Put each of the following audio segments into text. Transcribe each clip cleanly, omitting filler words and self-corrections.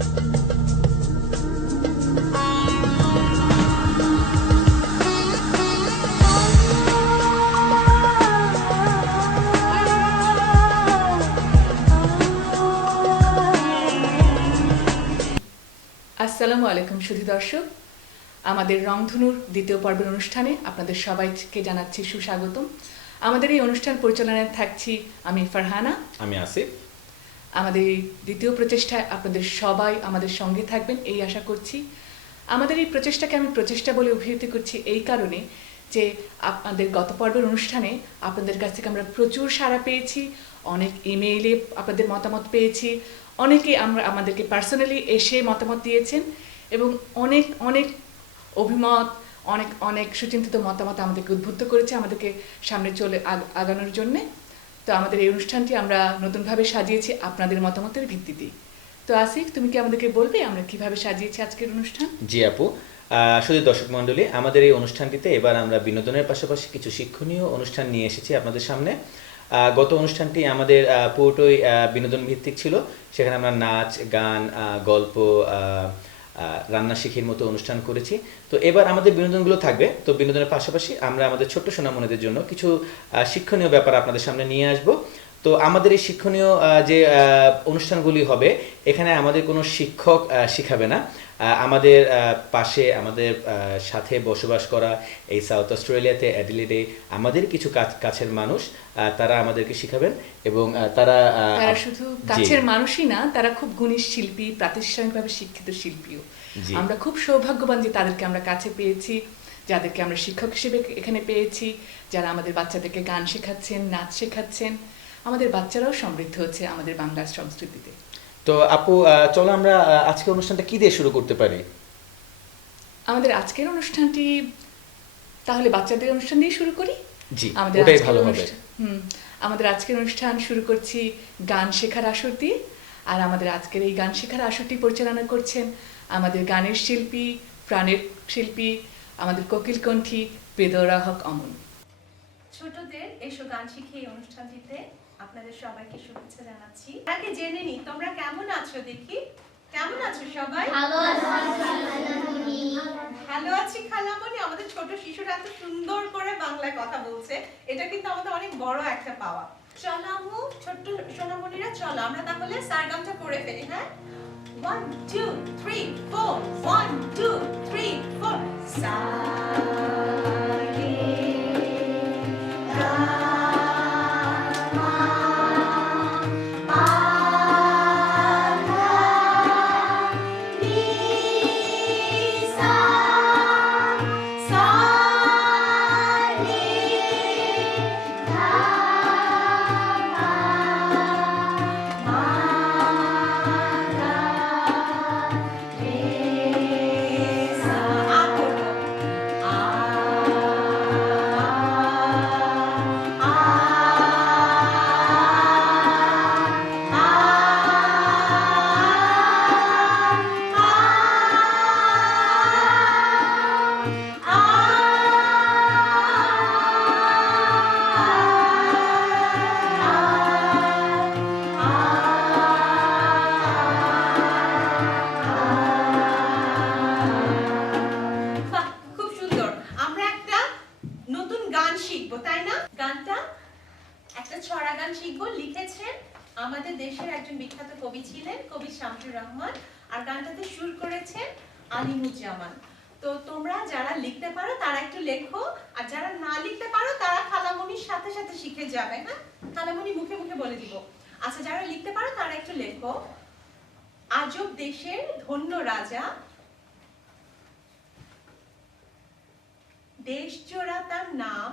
আসসালামু আলাইকুম সুধী দর্শক, আমাদের রংধনুর দ্বিতীয় পর্বের অনুষ্ঠানে আপনাদের সবাইকে জানাচ্ছি সুস্বাগতম। আমাদের এই অনুষ্ঠান পরিচালনায় থাকছি আমি ফারহানা, আমি আসিফ। আমাদের এই দ্বিতীয় প্রচেষ্টায় আপনাদের সবাই আমাদের সঙ্গে থাকবেন এই আশা করছি। আমাদের এই প্রচেষ্টাকে আমি প্রচেষ্টা বলে অভিহিত করছি এই কারণে যে আপনাদের গত পর্বের অনুষ্ঠানে আপনাদের কাছ থেকে আমরা প্রচুর সাড়া পেয়েছি, অনেক ইমেইলে আপনাদের মতামত পেয়েছি, অনেকে আমাদেরকে পার্সোনালি এসে মতামত দিয়েছেন এবং অনেক অনেক অভিমত, অনেক অনেক সুচিন্তিত মতামত আমাদেরকে উদ্বুদ্ধ করেছে আমাদেরকে সামনে চলে আগানোর জন্যে। তো আমাদের এই অনুষ্ঠানটি আমরা নতুনভাবে সাজিয়েছি আপনাদের মতামতের ভিত্তিতে। তো আসিফ, তুমি কি আমাদেরকে বলবে আমরা কিভাবে সাজিয়েছি আজকের অনুষ্ঠান? জি আপু, শুধু দর্শক মণ্ডলী, আমাদের এই অনুষ্ঠানটিতে এবার আমরা বিনোদনের পাশাপাশি কিছু শিক্ষণীয় অনুষ্ঠান নিয়ে এসেছি আপনাদের সামনে। গত অনুষ্ঠানটি আমাদের পুরোটাই বিনোদন ভিত্তিক ছিল। সেখানে আমরা নাচ, গান, গল্প, রান্না শিখির মতো অনুষ্ঠান করেছি। তো এবার আমাদের বিনোদনগুলো থাকবে। তো বিনোদনের পাশাপাশি আমরা আমাদের ছোট্ট সোনামণিদের জন্য কিছু শিক্ষণীয় ব্যাপার আপনাদের সামনে নিয়ে আসব। তো আমাদের এই শিক্ষণীয় যে অনুষ্ঠানগুলি হবে, এখানে আমাদের কোনো শিক্ষক শিখাবে না। আমাদের পাশে, আমাদের সাথে বসবাস করা এই সাউথ অস্ট্রেলিয়াতে অ্যাডিলেডে আমাদের কিছু কাছের মানুষ, তারা আমাদেরকে শিখাবেন এবং তারা শুধু কাছের মানুষই না, তারা খুব গুণী শিল্পী, প্রাতিষ্ঠানিকভাবে শিক্ষিত শিল্পীও। আমরা খুব সৌভাগ্যবান যে তাদেরকে আমরা কাছে পেয়েছি, যাদেরকে আমরা শিক্ষক হিসেবে এখানে পেয়েছি, যারা আমাদের বাচ্চাদেরকে গান শেখাচ্ছেন, নাচ শেখাচ্ছেন। আমাদের বাচ্চারাও সমৃদ্ধ হচ্ছে আমাদের বাংলার সংস্কৃতিতে। তো আপু, চলো আমরা আজকের অনুষ্ঠানটা কি দিয়ে শুরু করতে পারি? আমাদের আজকের অনুষ্ঠানটি তাহলে বাচ্চাদের অনুষ্ঠান দিয়ে শুরু করি। জি, ওটাই ভালো হবে। আমাদের আজকের অনুষ্ঠান শুরু করছি গান শেখার আসর দিয়ে। আর আমাদের আজকের এই গান শেখার আসরটি পরিচালনা করছেন আমাদের গানের শিল্পী, প্রাণের শিল্পী, আমাদের কোকিল কণ্ঠী বেদরা হক অমন। ছোটদের এসো গান শিখে এই অনুষ্ঠানটিতে আপনাদের সবাইকে শুভেচ্ছা জানাচ্ছি। আগে জেনে নি তোমরা কেমন আছো, দেখি কেমন আছো সবাই? ভালো আছি খালামণি। আমাদের ছোট শিশুরা এত সুন্দর করে বাংলায় কথা বলছে, এটা কিন্তু আমাদের অনেক বড় একটা পাওয়া। চলো আমু, ছোট্ট সোনামণিরা, চলো আমরা তাহলে সারগামটা করে ফেলি। হ্যাঁ, 1 2 3 4 1 2 3 4 সা আমাদের দেশের একজন বিখ্যাত কবি ছিলেন, কবি শামসুর রহমান, আর গানটাতে সুর করেছেন আলিমুজ্জামান। তো তোমরা যারা লিখতে পারো তারা একটু লেখো, আর যারা না লিখতে পারো তারা খালামণির সাথে সাথে শিখে যাবে। হ্যাঁ, খালামণি মুখে মুখে বলে দিব। আচ্ছা, যারা লিখতে পারো তারা একটু লেখো। আজব দেশের ধন্য রাজা, দেশ জোড়া তার নাম,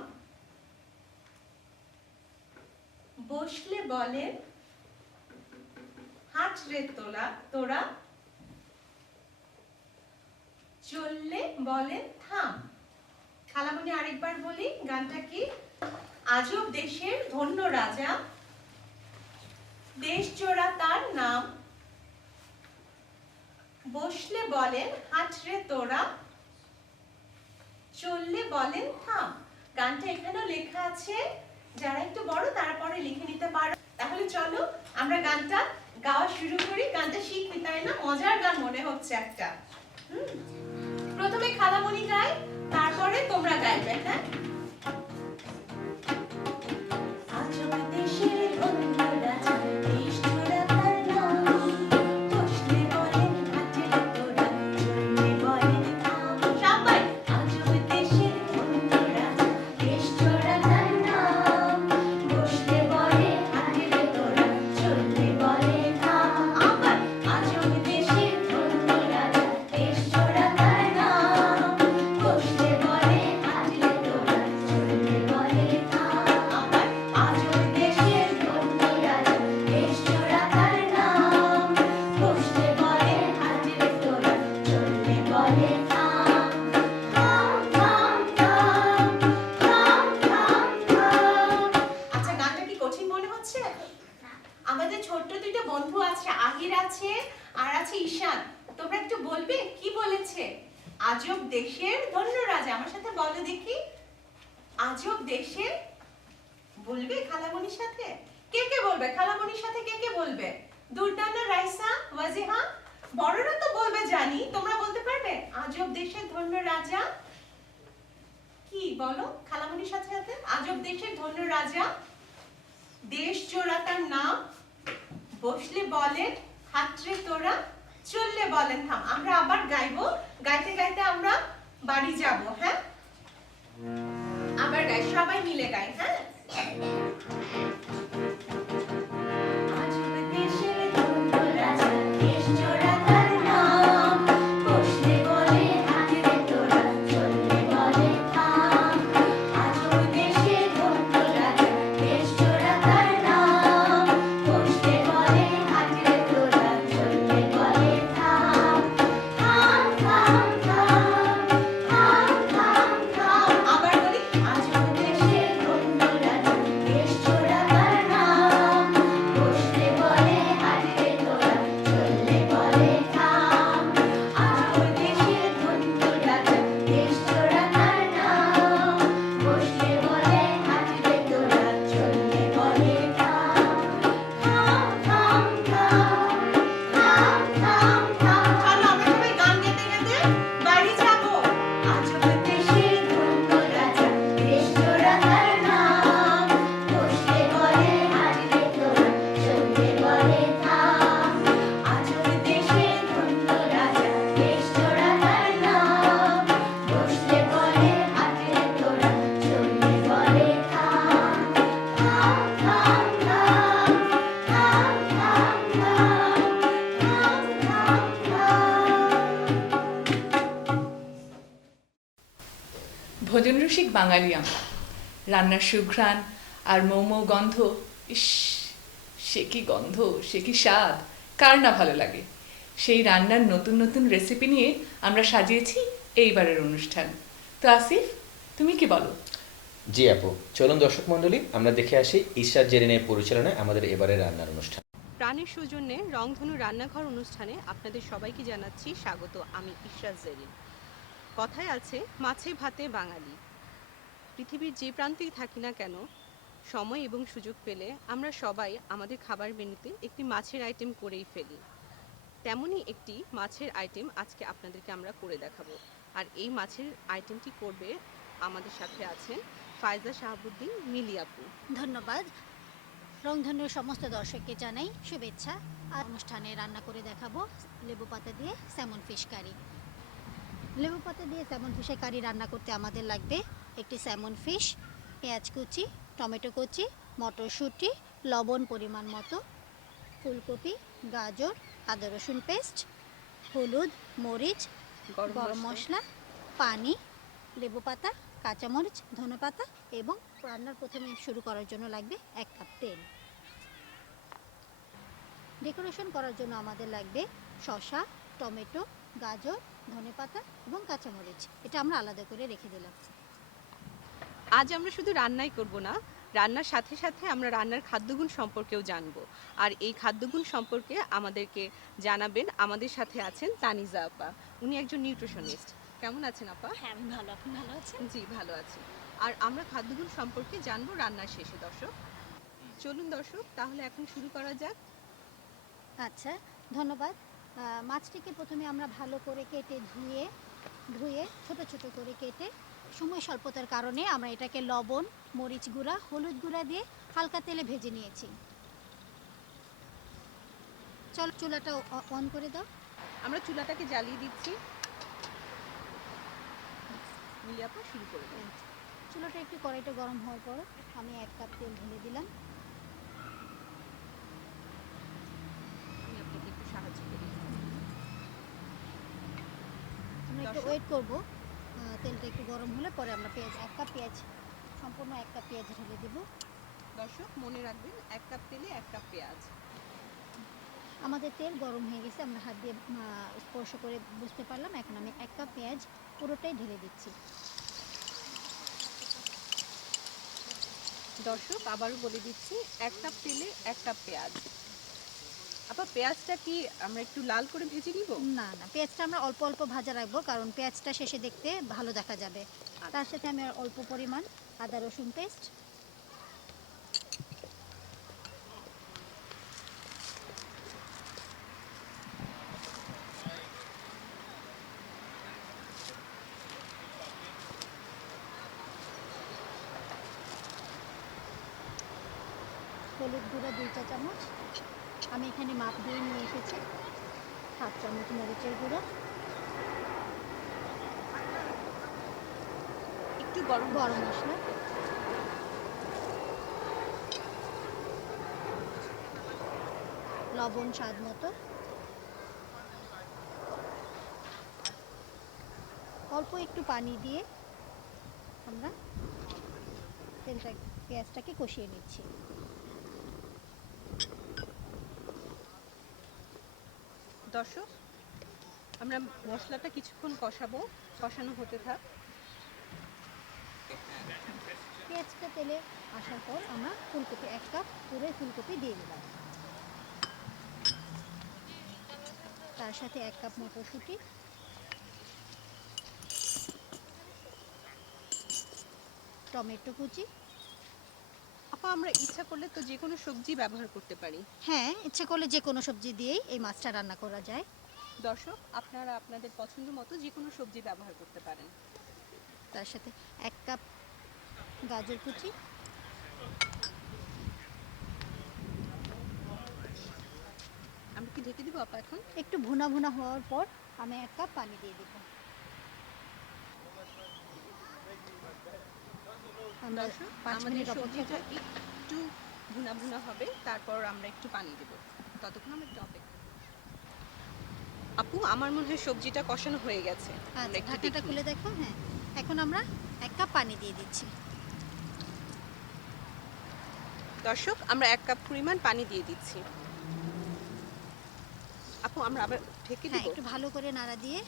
বসলে বলেন হাট রে তোরা, চললে বলেন থাম। খালামণি আরেকবার বলি গানটা কি? আজব দেশের ধন্য রাজা, দেশ জোড়া তার নাম, বসলে বলেন হাট রে তোরা, চললে বলেন থাম। গানটা এখানেও লেখা আছে, যারা একটু বড় তারা পরে লিখে নিতে পারো। তাহলে চলো আমরা গানটা গাওয়া শুরু করি। গানটা শিখবি তাই না? মজার গান মনে হচ্ছে একটা। প্রথমে খালামণি গায়, তারপরে তোমরা গাইবে। হ্যাঁ, আজব দেশের ধন্য রাজা, দেশ জোড়া তার নাম। বসলে বলেন হাটের তোরা, চললে বলেন থাম। সবাই আজব দেশের ধন্য রাজা, দেশ জোড়া তার নাম। বসলে বলে হাটের তোরা, চললে বলে থাম। আবার আজব দেশের ধন্য রাজা, দেশ জোড়া তার নাম। বসলে বলে হাটের তোরা, চললে বলে থাম। আবার আজব দেশের ধন্য রাজা, দেশ জোড়া তার নাম। বসলে বলে হাটের তোরা, চললে বলে থাম। থাম থাম থাম, থাম থাম থাম। আচ্ছা, গানটা কি কঠিন মনে হচ্ছে? আমাদের ছোট্ট দুটো বন্ধু আছে, আহির আছে আর আছে ঈশান। তোমরা একটু বলবে কি বলেছে? আজব দেশের ধন্য রাজা। আমার সাথে বলো দেখি, আজব দেশের। বলবে খালামণির সাথে? কে কে বলবে খালামণির সাথে? কে কে বলবে? দুর্দানা, রাইসা, ওয়াজিহা, বড়রা তো বলবে জানি। তোমরা বলতে পারবে আজব দেশের ধন্য রাজা? কি বলো খালামণির সাথে সাথে? আজব দেশের ধন্য রাজা, দেশ জোড়া তার নাম। বসলে বলেন হাতরে তোরা, চললে বলেন থাম। আমরা আবার গাইবো, গাইতে গাইতে আমরা বাড়ি যাব। হ্যাঁ, আবার গাই, সবাই মিলে গাই। হ্যাঁ, আজব দেশের ধন্য রাজা, দেশ জোড়া তার নাম। বসলে বলে হাতরে তোরা, চললে বলে থাম। আজব দেশের ধন্য রাজা, দেশ জোড়া তার নাম। বসলে বলে হাতরে তোরা, চললে বলে থাম। থাম থাম থাম, থাম থাম থাম। আবার বলি, আজব দেশের ধন্য রাজা, দেশ জোড়া তার নাম। বসলে বলে হাতরে তোরা, চললে বলে থাম। আজব দেশের ধন্য রাজা, দেশ জোড়া তার নাম। বসলে বলে হাতরে তোরা, চললে বলে থাম। থাম থাম থাম, থাম থাম থাম। চলো আমরা সবাই গান গেতে গেতে বাড়ি যাব। আজব দেশের ধন্য রাজা, দেশ জোড়া তার নাম। বসলে বলে হাতরে তোরা, চললে বলে থাম। আজব দেশের ধন্য রাজা, দেশ জোড়া তার নাম। বসলে বলে হাতরে তোরা, চললে বলে থাম। থাম থাম থাম, থাম থাম থাম, থাম থাম থাম। ভোজন রসিক বাঙালি আমরা, রান্নার সুঘ্রাণ আর মৌ মৌ গন্ধ, ইস, সে কি গন্ধ, সে কি স্বাদ, কার না ভালো লাগে। সেই রান্নার নতুন নতুন রেসিপি নিয়ে আমরা সাজিয়েছি এইবারের অনুষ্ঠান। তো আসিফ, তুমি কি বলো? জি আপু, চলুন দর্শক মণ্ডলী আমরা দেখে আসি ইশরাত জেরিনের পরিচালনায় আমাদের এবারের রান্নার অনুষ্ঠান। প্রাণের সৌজন্যে রংধনু রান্নাঘর অনুষ্ঠানে আপনাদের সবাইকে জানাচ্ছি স্বাগত। আমি ইশরাত জেরিন। কথায় আছে মাছে ভাতে বাঙালি। পৃথিবীর যে প্রান্তেই থাকি না কেন, সময় এবং সুযোগ পেলে আমরা সবাই আমাদের খাবার মেনুতে একটি মাছের আইটেম করেই ফেলি। তেমনই একটি মাছের আইটেম আজকে আপনাদেরকে আমরা করে দেখাবো। আর এই মাছের আইটেমটি করবে আমাদের সাথে আছেন ফায়জা শাহাবুদ্দিন মিলি আপু। ধন্যবাদ। রংধনুর সমস্ত দর্শককে জানাই শুভেচ্ছা। আর অনুষ্ঠানে রান্না করে দেখাবো লেবু পাতা দিয়ে স্যামন ফিশ কারি। লেবু পাতা দিয়ে স্যামন ফিশের কারি রান্না করতে আমাদের লাগবে একটি স্যামন ফিশ, পেঁয়াজ কুচি, টমেটো কুচি, মটরশুঁটি, লবণ পরিমাণ মতো, ফুলকপি, গাজর, আদা রসুন পেস্ট, হলুদ, মরিচ, গরম মশলা, পানি, লেবু পাতা, কাঁচামরিচ, ধনেপাতা এবং রান্নার প্রথমে শুরু করার জন্য লাগবে 1 কাপ তেল। ডেকোরেশন করার জন্য আমাদের লাগবে শসা, টমেটো, গাজর, ধনেপাতা এবং কাঁচামরিচ। এটা আমরা আলাদা করে রেখে দিলাম। আজ আমরা শুধু রান্নাই করব না, রান্নার সাথে সাথে আমরা রান্নার খাদ্যগুণ সম্পর্কেও জানবো। আর এই খাদ্যগুণ সম্পর্কে আমাদেরকে জানাবেন আমাদের সাথে আছেন তানিজা আপা। উনি একজন নিউট্রিশনিস্ট। কেমন আছেন আপা? হ্যাঁ, আমি ভালো। আপনি ভালো আছেন? জি, ভালো আছি। আর আমরা খাদ্যগুণ সম্পর্কে জানবো রান্নার শেষে। দর্শক চলুন দর্শক, তাহলে এখন শুরু করা যাক। আচ্ছা, ধন্যবাদ। মাছটিকে প্রথমে আমরা ভালো করে কেটে ধুয়ে ছোট ছোট করে কেটে সময় স্বল্পতার কারণে আমরা এটাকে লবণ, মরিচ গুঁড়া, হলুদ গুঁড়া দিয়ে হালকা তেলে ভেজে নিয়েছি। চল, চুলাটা অন করে দাও। আমরা চুলাটাকে জ্বালিয়ে দিচ্ছি। মিলি আপু শুরু করে দিন। চুলাটা একটু কড়াইটা গরম হওয়ার পর আমি 1 কাপ তেল ঢেলে দিলাম। আমি আপনাকে একটু সাহায্য করি। আমরা একটু দর্শক। ওয়েট করব, তেলটা একটু গরম হলে পরে আমরা পেঁয়াজ 1 কাপ পেঁয়াজ, সম্পূর্ণ 1 কাপ পেঁয়াজ ঢেলে দেব। দর্শক মনে রাখবেন 1 কাপ তেলে 1 কাপ পেঁয়াজ। আমাদের তেল গরম হয়ে গেছে, আমরা হাত দিয়ে স্পর্শ করে বুঝতে পারলাম। এখন আমি 1 কাপ পেঁয়াজ পুরোটাই ঢেলে দিচ্ছি। দর্শক আবারও বলে দিচ্ছি 1 কাপ তেলে 1 কাপ পেঁয়াজ। আপা পেঁয়াজটা কি আমরা একটু লাল করে ভেজে নিব? না না, পেঁয়াজটা আমরা অল্প অল্প ভাজা রাখবো, কারণ পেঁয়াজটা শেষে দেখতে ভালো দেখা যাবে। তার সাথে আমি আর অল্প পরিমাণ আদা রসুন পেস্ট, হলুদ গুঁড়া 2 চা চামচ, আমি এখানে মাপ দিয়ে নিয়ে এসেছি। 7 চামচ মরিচের গুঁড়ো, একটু গরম গরম মশলা, লবণ স্বাদ মতো, অল্প একটু পানি দিয়ে আমরা পেঁয়াজটাকে কষিয়ে নিচ্ছি। দর্শক আমরা মশলাটা কিছুক্ষণ কষানো হতে থাক। পেঁয়াজটা তেলে আসার পর আমরা ফুলকপি 1 কাপ পুরো ফুলকপি দিয়ে দিলাম। তার সাথে 1 কাপ মটরশুঁটি, টমেটো কুচি। আপা আমরা ইচ্ছা করলে তো যে কোনো সবজি ব্যবহার করতে পারি। হ্যাঁ, ইচ্ছে করলে যে কোনো সবজি দিয়েই এই মাছটা রান্না করা যায়। দর্শক আপনারা আপনাদের পছন্দ মতো যে কোনো সবজি ব্যবহার করতে পারেন। তার সাথে 1 কাপ গাজর কুচি, আমরা কি ঢেকে দিব আপা এখন? একটু ভুনা ভুনা হওয়ার পর আমি 1 কাপ পানি দিয়ে দেব। আমরা দর্শক 5 আমাদের মিনিট অপেক্ষা সবজিটা করব। একটু ভুনা ভুনা হবে, তারপর আমরা একটু পানি দেব। ততক্ষণ আমরা একটু অপেক্ষা। আপু আমার মনে হয় সবজিটা কষানো হয়ে গেছে। আমরা আচ্ছা, একটু ঢাকনাটা দেখি। খুলে দেখো। হ্যাঁ, এখন আমরা 1 কাপ পানি দিয়ে দিচ্ছি। দর্শক আমরা 1 কাপ পরিমাণ পানি দিয়ে দিচ্ছি। আপু আমরা আবার ঢেকে হ্যাঁ, দিব। একটু ভালো করে নাড়া দিয়ে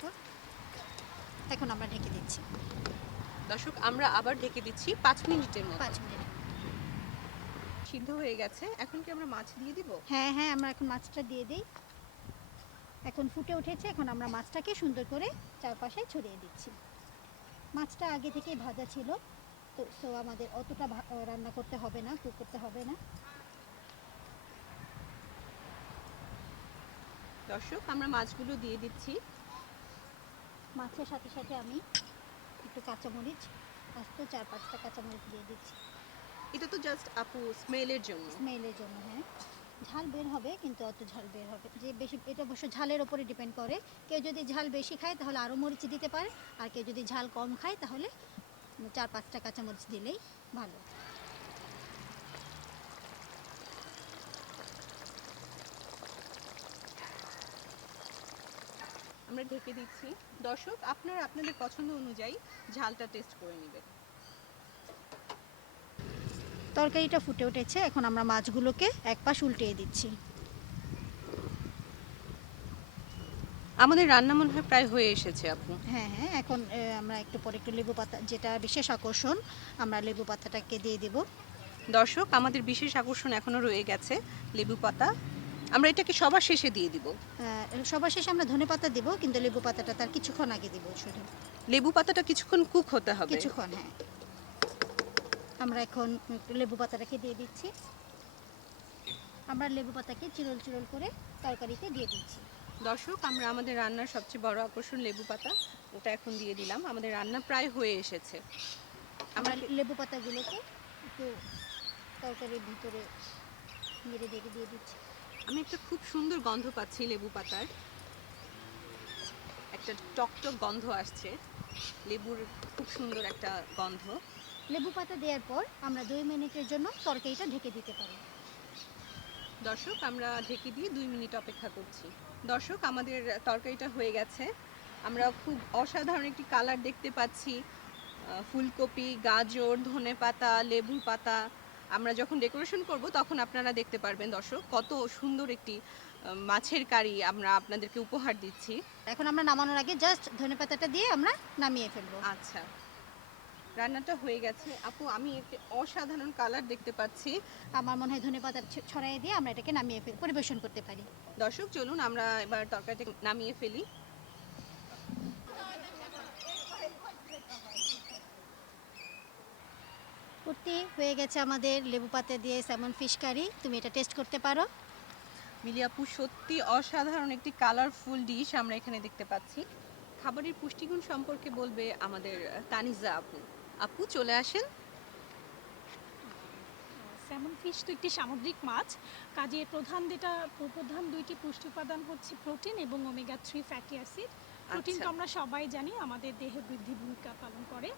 তো এখন আমরা ঢেকে দিচ্ছি দর্শক আমরা আবার ঢেকে দিচ্ছি 5 মিনিটের মতো। 5 মিনিট। সিদ্ধ হয়ে গেছে, এখন কি আমরা মাছ দিয়ে দিব? হ্যাঁ হ্যাঁ, আমরা এখন মাছটা দিয়ে দিই। এখন ফুটে উঠেছে, এখন আমরা মাছটাকে সুন্দর করে চারপাশে ছড়িয়ে দিচ্ছি। মাছটা আগে থেকেই ভাজা ছিল, তো আমাদের অতটা রান্না করতে হবে না, কুক করতে হবে না। দর্শক আমরা মাছগুলো দিয়ে দিচ্ছি। মাছের সাথে সাথে আমি একটু কাঁচামরিচ, আস্ত 4-5টা কাঁচামরিচ দিয়ে দিচ্ছি এটা তো জাস্ট আপু স্মেলের জন্য। স্মেলের জন্য। হ্যাঁ, ঝাল বের হবে, কিন্তু অত ঝাল বের হবে যে বেশি, এটা অবশ্য ঝালের ওপরে ডিপেন্ড করে। কেউ যদি ঝাল বেশি খায় তাহলে আরও মরিচ দিতে পারে, আর কেউ যদি ঝাল কম খায় তাহলে 4-5টা কাঁচামরিচ দিলেই ভালো। আমরা ঢেকে দিচ্ছি। দর্শক আপনারা আপনাদের পছন্দ অনুযায়ী ঝালটা টেস্ট করে নেবেন। তরকারিটা ফুটে উঠেছে, এখন আমরা মাছগুলোকে এক পাশ উল্টিয়ে দিচ্ছি। আমাদের রান্না মনে হয় প্রায় হয়ে এসেছে আপু। হ্যাঁ হ্যাঁ, এখন আমরা একটু পরে একটু লেবু পাতা, যেটা বিশেষ আকর্ষণ, আমরা লেবু পাতাটাকে দিয়ে দেব। দর্শক আমাদের বিশেষ আকর্ষণ এখনো রয়ে গেছে লেবু পাতা। আমরা এটাকে সবার শেষে দিয়ে দিব। সবার শেষে আমরা ধনেপাতা দেব, কিন্তু লেবু পাতাটা তার কিছুক্ষণ আগে দেব। শুধু লেবু পাতাটা কিছুক্ষণ কুক হতে হবে। কিছুক্ষণ, হ্যাঁ। আমরা এখন একটু লেবু পাতাটাকে দিয়ে দিচ্ছি। আমরা লেবু পাতাকে চিরল চিরল করে তরকারিতে দিয়ে দিচ্ছি। দর্শক, আমরা আমাদের রান্নার সবচেয়ে বড় আকর্ষণ লেবু পাতা, ওটা এখন দিয়ে দিলাম। আমাদের রান্না প্রায় হয়ে এসেছে। আমরা লেবু পাতাগুলোকে একটু তরকারির ভিতরে নেড়ে দিয়ে দিচ্ছি। আমি একটা খুব সুন্দর গন্ধ পাচ্ছি লেবু পাতার, একটা টকটক গন্ধ আসছে, লেবুর খুব সুন্দর একটা গন্ধ। লেবু পাতা দেওয়ার পর আমরা 2 মিনিটের জন্য তরকারিটা ঢেকে দিতে পারি। দর্শক, আমরা ঢেকে দিয়ে 2 মিনিট অপেক্ষা করছি। দর্শক, আমাদের তরকারিটা হয়ে গেছে। আমরা খুব অসাধারণ একটি কালার দেখতে পাচ্ছি। ফুলকপি, গাজর, ধনেপাতা, লেবুর পাতা। আমরা যখন ডেকোরেশন করব তখন আপনারা দেখতে পারবেন দর্শক কত সুন্দর একটি মাছের কারি আমরা আপনাদেরকে উপহার দিচ্ছি। এখন আমরা নামানোর আগে জাস্ট ধনেপাতাটা দিয়ে আমরা নামিয়ে ফেলবো। আচ্ছা, রান্নাটা হয়ে গেছে। আপু, আমি একটি অসাধারণ কালার দেখতে পাচ্ছি। আমার মনে হয় ধনেপাতা ছড়াই দিয়ে আমরা এটাকে নামিয়ে পরিবেশন করতে পারি। দর্শক, চলুন আমরা এবার তরকারিটা নামিয়ে ফেলি। করতে হয়ে গেছে আমাদের লেবু পাতা দিয়ে স্যামন ফিশ কারি। তুমি এটা টেস্ট করতে পারো। মিলি আপু, সত্যি অসাধারণ একটি কালারফুল ডিশ আমরা এখানে দেখতে পাচ্ছি। খাবারের পুষ্টিগুণ সম্পর্কে বলবে আমাদের তানিজা আপু। আপু, চলে আসেন। স্যামন ফিশ তো একটি সামুদ্রিক মাছ, কাজে প্রধান দুইটি পুষ্টি উপাদান হচ্ছে প্রোটিন এবং ওমেগা 3 ফ্যাটি অ্যাসিড। প্রোটিন তো আমরা সবাই জানি আমাদের দেহে বৃদ্ধি ভূমিকা পালন করে,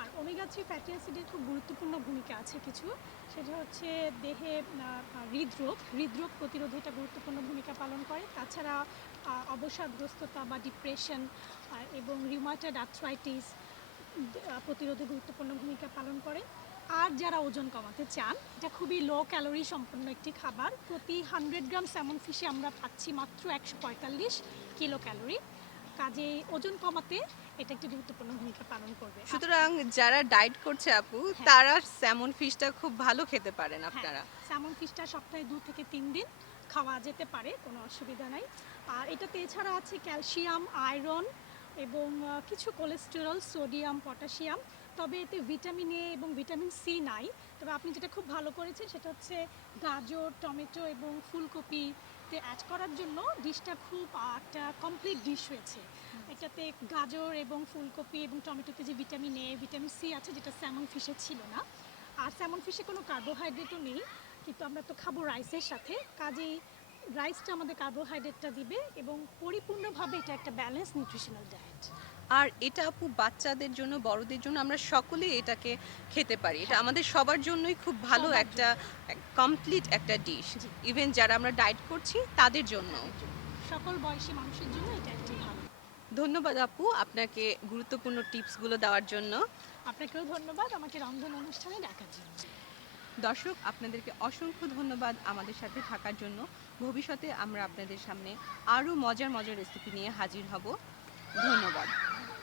আর ওমেগা 3 ফ্যাটি অ্যাসিডের খুব গুরুত্বপূর্ণ ভূমিকা আছে কিছু। সেটা হচ্ছে দেহে হৃদরোগ প্রতিরোধে এটা গুরুত্বপূর্ণ ভূমিকা পালন করে। তাছাড়া অবসাদগ্রস্ততা বা ডিপ্রেশন এবং রিউমাটয়েড আর্থ্রাইটিস প্রতিরোধে গুরুত্বপূর্ণ ভূমিকা পালন করে। আর যারা ওজন কমাতে চান, এটা খুবই লো ক্যালোরি সম্পন্ন একটি খাবার। প্রতি 100 গ্রাম স্যামন ফিশে আমরা পাচ্ছি মাত্র 145 কিলো ক্যালোরি। কাজে ওজন কমাতে এটা একটি গুরুত্বপূর্ণ ভূমিকা পালন করবে। সুতরাং যারা ডায়েট করছে আপু, তারা স্যামন ফিশটা খুব ভালো খেতে পারেন আপনারা। স্যামন ফিশটা সপ্তাহে 2 থেকে 3 দিন খাওয়া যেতে পারে, কোনো অসুবিধা নাই। আর এটাতে এছাড়া আছে ক্যালসিয়াম, আয়রন এবং কিছু কোলেস্টেরল, সোডিয়াম, পটাশিয়াম। তবে এতে ভিটামিন এ এবং ভিটামিন সি নাই। তবে আপনি যেটা খুব ভালো করেছেন সেটা হচ্ছে গাজর, টমেটো এবং ফুলকপিতে অ্যাড করার জন্য ডিশটা খুব একটা কমপ্লিট ডিশ হয়েছে। এটাতে গাজর এবং ফুলকপি এবং টমেটোতে যে ভিটামিন এ, ভিটামিন সি আছে, যেটা স্যামন ফিশে ছিল না। আর স্যামন ফিশে কোনো কার্বোহাইড্রেটও নেই, কিন্তু আমরা তো খাবো রাইসের সাথে, কাজেই রাইসটা আমাদের কার্বোহাইড্রেটটা দিবে এবং পরিপূর্ণভাবে এটা একটা ব্যালেন্স নিউট্রিশনাল ডায়েট। আর এটা আপু বাচ্চাদের জন্য, বড়দের জন্য আমরা সকলেই এটাকে খেতে পারি। এটা আমাদের সবার জন্যই খুব ভালো একটা কমপ্লিট একটা ডিশ। ইভেন যারা আমরা ডায়েট করছি তাদের জন্য, সকল বয়সী মানুষের জন্য এটা একটি ভালো। ধন্যবাদ আপু আপনাকে গুরুত্বপূর্ণ টিপসগুলো দেওয়ার জন্য। আপনাকেও ধন্যবাদ আমাকে রন্ধন অনুষ্ঠানে ডাকার জন্য। দর্শক, আপনাদেরকে অসংখ্য ধন্যবাদ আমাদের সাথে থাকার জন্য। ভবিষ্যতে আমরা আপনাদের সামনে আরও মজার মজার রেসিপি নিয়ে হাজির হব। ধন্যবাদ।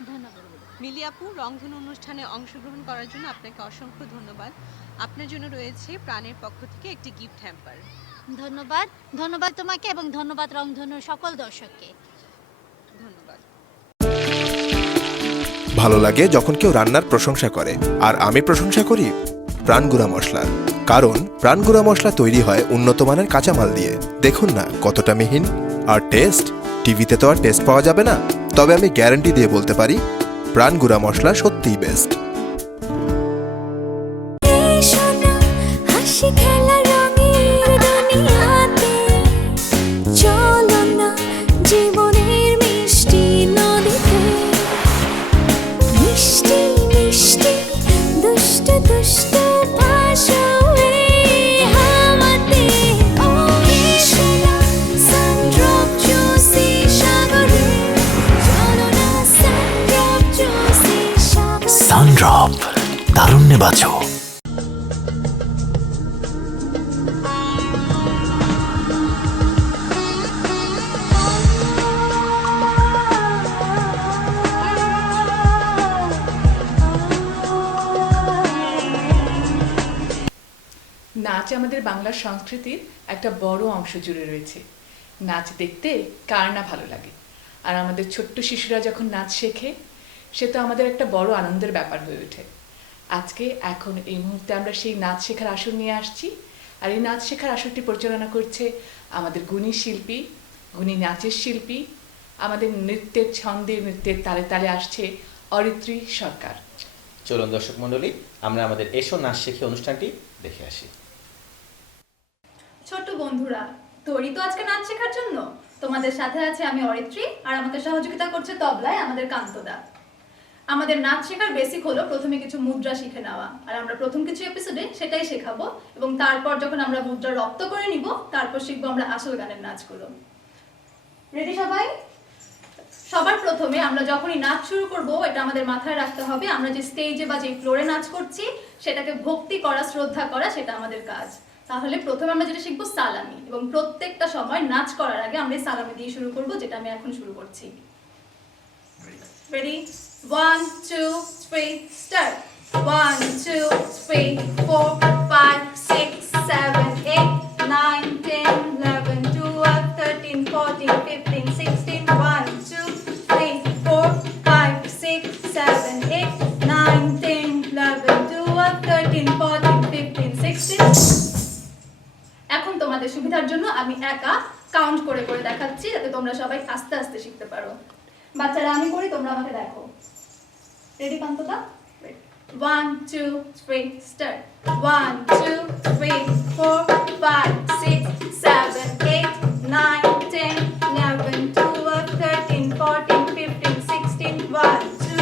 ধন্যবাদ। মিলি আপু, রংধনু অনুষ্ঠানে অংশগ্রহণ করার জন্য আপনাকে অসংখ্য ধন্যবাদ। আপনার জন্য রয়েছে প্রাণের পক্ষ থেকে একটি গিফট হ্যাম্পার। ধন্যবাদ তোমাকে এবং ধন্যবাদ রংধনুর সকল দর্শককে। ধন্যবাদ। ভালো লাগে যখন কেউ রান্নার প্রশংসা করে, আর আমি প্রশংসা করি প্রাণগুড়া মশলার। কারণ প্রাণগুড়া মশলা তৈরি হয় উন্নত মানের কাঁচামাল দিয়ে। দেখুন না কতটা মিহিন। আর টেস্ট, টিভিতে তো আর টেস্ট পাওয়া যাবে না, তবে আমি গ্যারান্টি দিয়ে বলতে পারি প্রাণগুড়া মশলা সত্যিই বেস্ট। সানড্রপ, তারুণ্যে বাঁচো। নাচ আমাদের বাংলার সংস্কৃতির একটা বড় অংশ জুড়ে রয়েছে। নাচ দেখতে কার না ভালো লাগে, আর আমাদের ছোট্ট শিশুরা যখন নাচ শেখে সে তো আমাদের একটা বড় আনন্দের ব্যাপার হয়ে ওঠে। আজকে এখন এই মুহূর্তে আমরা সেই নাচ শেখার আসর নিয়ে আসছি, আর এই নাচ শেখার আসরটি পরিচালনা করছে আমাদের গুণী শিল্পী, গুণী নাচের শিল্পী, আমাদের নৃত্যের ছন্দে নৃত্যের তালে তালে আসছে অরিত্রী সরকার। চলুন দর্শক মণ্ডলী, আমরা আমাদের এসো নাচ শিখে অনুষ্ঠানটি দেখে আসি। ছোট্ট বন্ধুরা, তৈরি তো আজকে নাচ শেখার জন্য? তোমাদের সাথে আছে আমি অরিত্রী, আর আমাকে সহযোগিতা করছে তবলায় আমাদের কান্তদা। আমাদের নাচ শেখার বেসিক হলো প্রথমে কিছু মুদ্রা শিখে নেওয়া, আর আমরা প্রথম কিছু এপিসোডে সেটাই শেখাবো, এবং তারপর যখন আমরা মুদ্রা রপ্ত করে নিব তারপর শিখবো আমরা আসল গানের নাচগুলো। রেডি সবাই? সবার প্রথমে আমরা যখনই নাচ শুরু করব, এটা আমাদের মাথায় রাখতে হবে, আমরা যে স্টেজে বা যে ফ্লোরে নাচ করছি সেটাকে ভক্তি করা, শ্রদ্ধা করা, সেটা আমাদের কাজ। তাহলে প্রথমে আমরা যেটা শিখবো সালামি, এবং প্রত্যেকটা সময় নাচ করার আগে আমরা এই সালামি দিয়ে শুরু করব, যেটা আমি এখন শুরু করছি। রেডি? 1 2 3 স্টার্ট। 1 2 3 4 5 6 7 8 9 10 11 12 13 14 15 16 1 2 3 4 5 6 7 8 9 10 11 12 13 14 15 16। এখন তোমাদের সুবিধার জন্য আমি একা কাউন্ট করে করে দেখাচ্ছি, যাতে তোমরা সবাই আস্তে আস্তে শিখতে পারো। বাচ্চারা আমি করি, তোমরা আমাকে দেখো। রেডি কান্তদা? 1 2 3 স্টার্ট। 1 2 3 4 5 6 7 8 9 10 11 12 13 14 15 16 1 2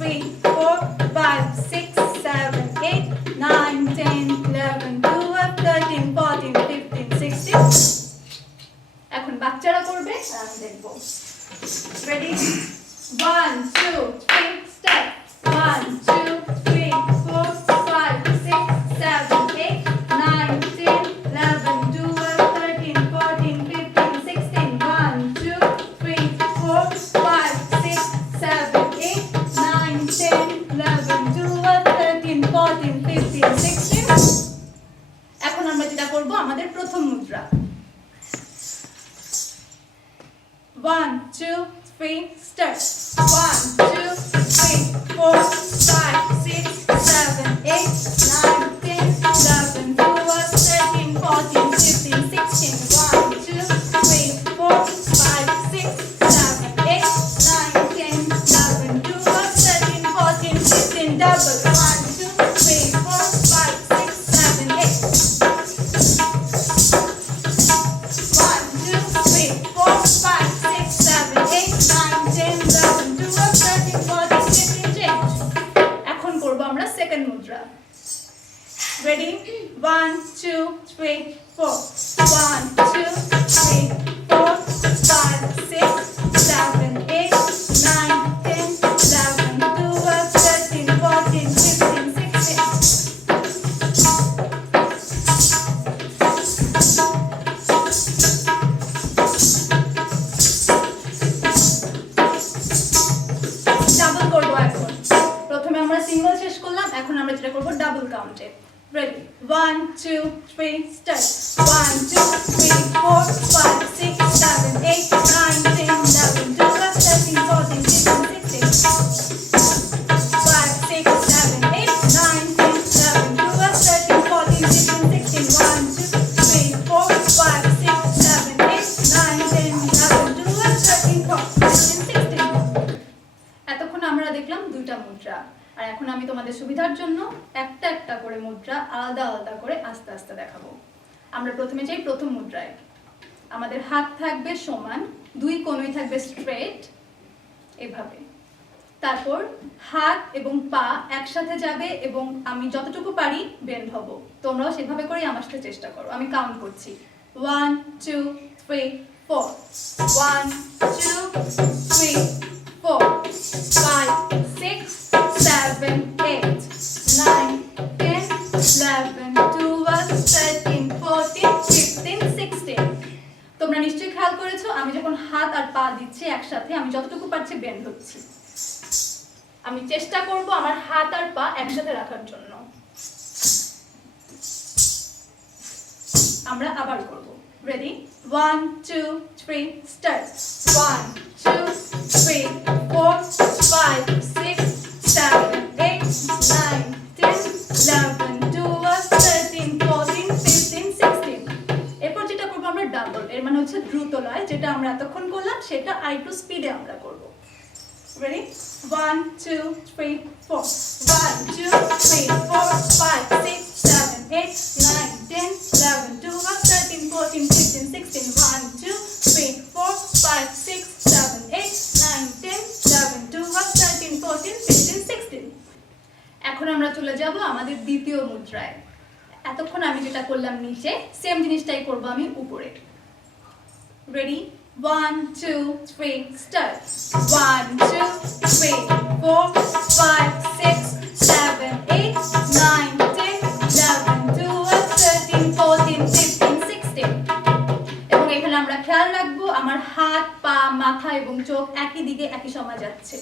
3 4 5 6 7 8 9 10 11 12 13 14 15 16। এখন বাচ্চারা করবে আর আমি দেখবো। রেডি? 1 2 3 স্টার্ট। 1 2 3 4 5 6 7 8 9 10 11 12 13 14 15 16 1 2 3 4 5 6 7 8 9 10 11 12 13 14 15 16। এখন আমরা যেটা করব, আমাদের প্রথম মুদ্রা। 1 2 3 start. 1 2 3 4 5 6 7 8 9 10 11 12 13 14 15 16 1 2 3 4 5 6 7 8 9 10 11 12 13 14 15 double 1 2 3 4 5 6 7 8 1 2 3 4 5 6 7 8 9 10 11 12 13 14 15 change. এখন করব আমরা সেকেন্ড মুদ্রা। রেডি? 1 2 3 4 1 2 3 4 5 6 7 8 9 10 11 12 13 14 15 16. ডাবল করব এখন। প্রথমে আমরা সিঙ্গেল শেষ করলাম, এখন আমরা যেটা করব ডাবল কাউন্টে। রেডি? 1 2 3 স্টার্ট। 1 2 3 4 5 6 7 8 9 10 11 12 13 14 15 16 5 6 7 8 9 10 11 12 13 14 15 16 1 2 3 4 5 6 7 8 9 10 11 12 13 14 15 16। এতক্ষণ আমরা দেখলাম দুইটা মুদ্রা, আর এখন আমি তোমাদের সুবিধার জন্য একটা একটা করে মুদ্রা আলাদা আলাদা করে আস্তে আস্তে দেখাবো। আমরা প্রথমে যাই প্রথম মুদ্রায়। আমাদের হাত থাকবে সমান, দুই কোণই থাকবে স্ট্রেট এভাবে। তারপর হাত এবং পা একসাথে যাবে, এবং আমি যতটুকু পারি বেন্ড হব। তোমরাও সেভাবে করেই আমার সাথে চেষ্টা করো। আমি কাউন্ট করছি। 1 2 3 4 1 2 3 4 5 6 7 8 9 10 11 12 13 14 15 16। তোমরা নিশ্চয়ই খেয়াল করেছো, আমি যখন হাত আর পা দিচ্ছি একসাথে, আমি যতটুকু পারছি বেন্ড হচ্ছি। আমি চেষ্টা করব আমার হাত আর পা একসাথে রাখার জন্য। আমরা আবার করব। রেডি? 1 2 3 স্টার্ট। 1 2 3 4 5 6 7 8 9 10 ডাবল, এর মানে হচ্ছে দ্রুত লয়, যেটা আমরা এতক্ষণ করলাম সেটা আরেকটু স্পিডে আমরা করব। রেডি? 1 2 3 4 1 2 3 4 5 6 7 8 9 10 11 12 13 14 15 16 1 2 3 4 5 6 7 8 9 10 11 12 13 14 15 16। এখন আমরা চলে যাব আমাদের দ্বিতীয় মুদ্রায়। এতক্ষণ আমি যেটা করলাম নিচে, সেম জিনিসটাই করব আমি উপরে। রেডি? 1 2 3 স্টার্ট। 1 2 3 4 5 6 7 8 9 10 11 12 13 14 15 16। এবং এখানে আমরা খেয়াল রাখবো আমার হাত, পা, মাথা এবং চোখ একই দিকে একই সময় যাচ্ছে।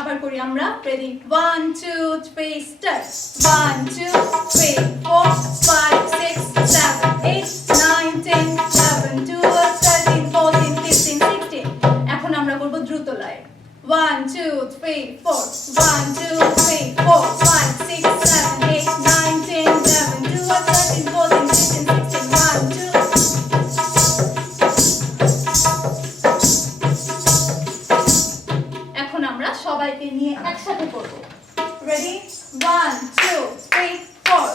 আবার করি আমরা। রেডি? 1 2 3 স্টার্ট। 1 2 3 4 5 6 7 8 9 10 11 12 13 14 15 16। এখন আমরা করব দ্রুত লয়ে। 1 2 3 4 1 2 3 4 5 6 7 8 9 10 11 12 13 14 15 16 1 2। এখন আমরা সবাইকে নিয়ে একসাথে করব। রেডি? 1 2 3 4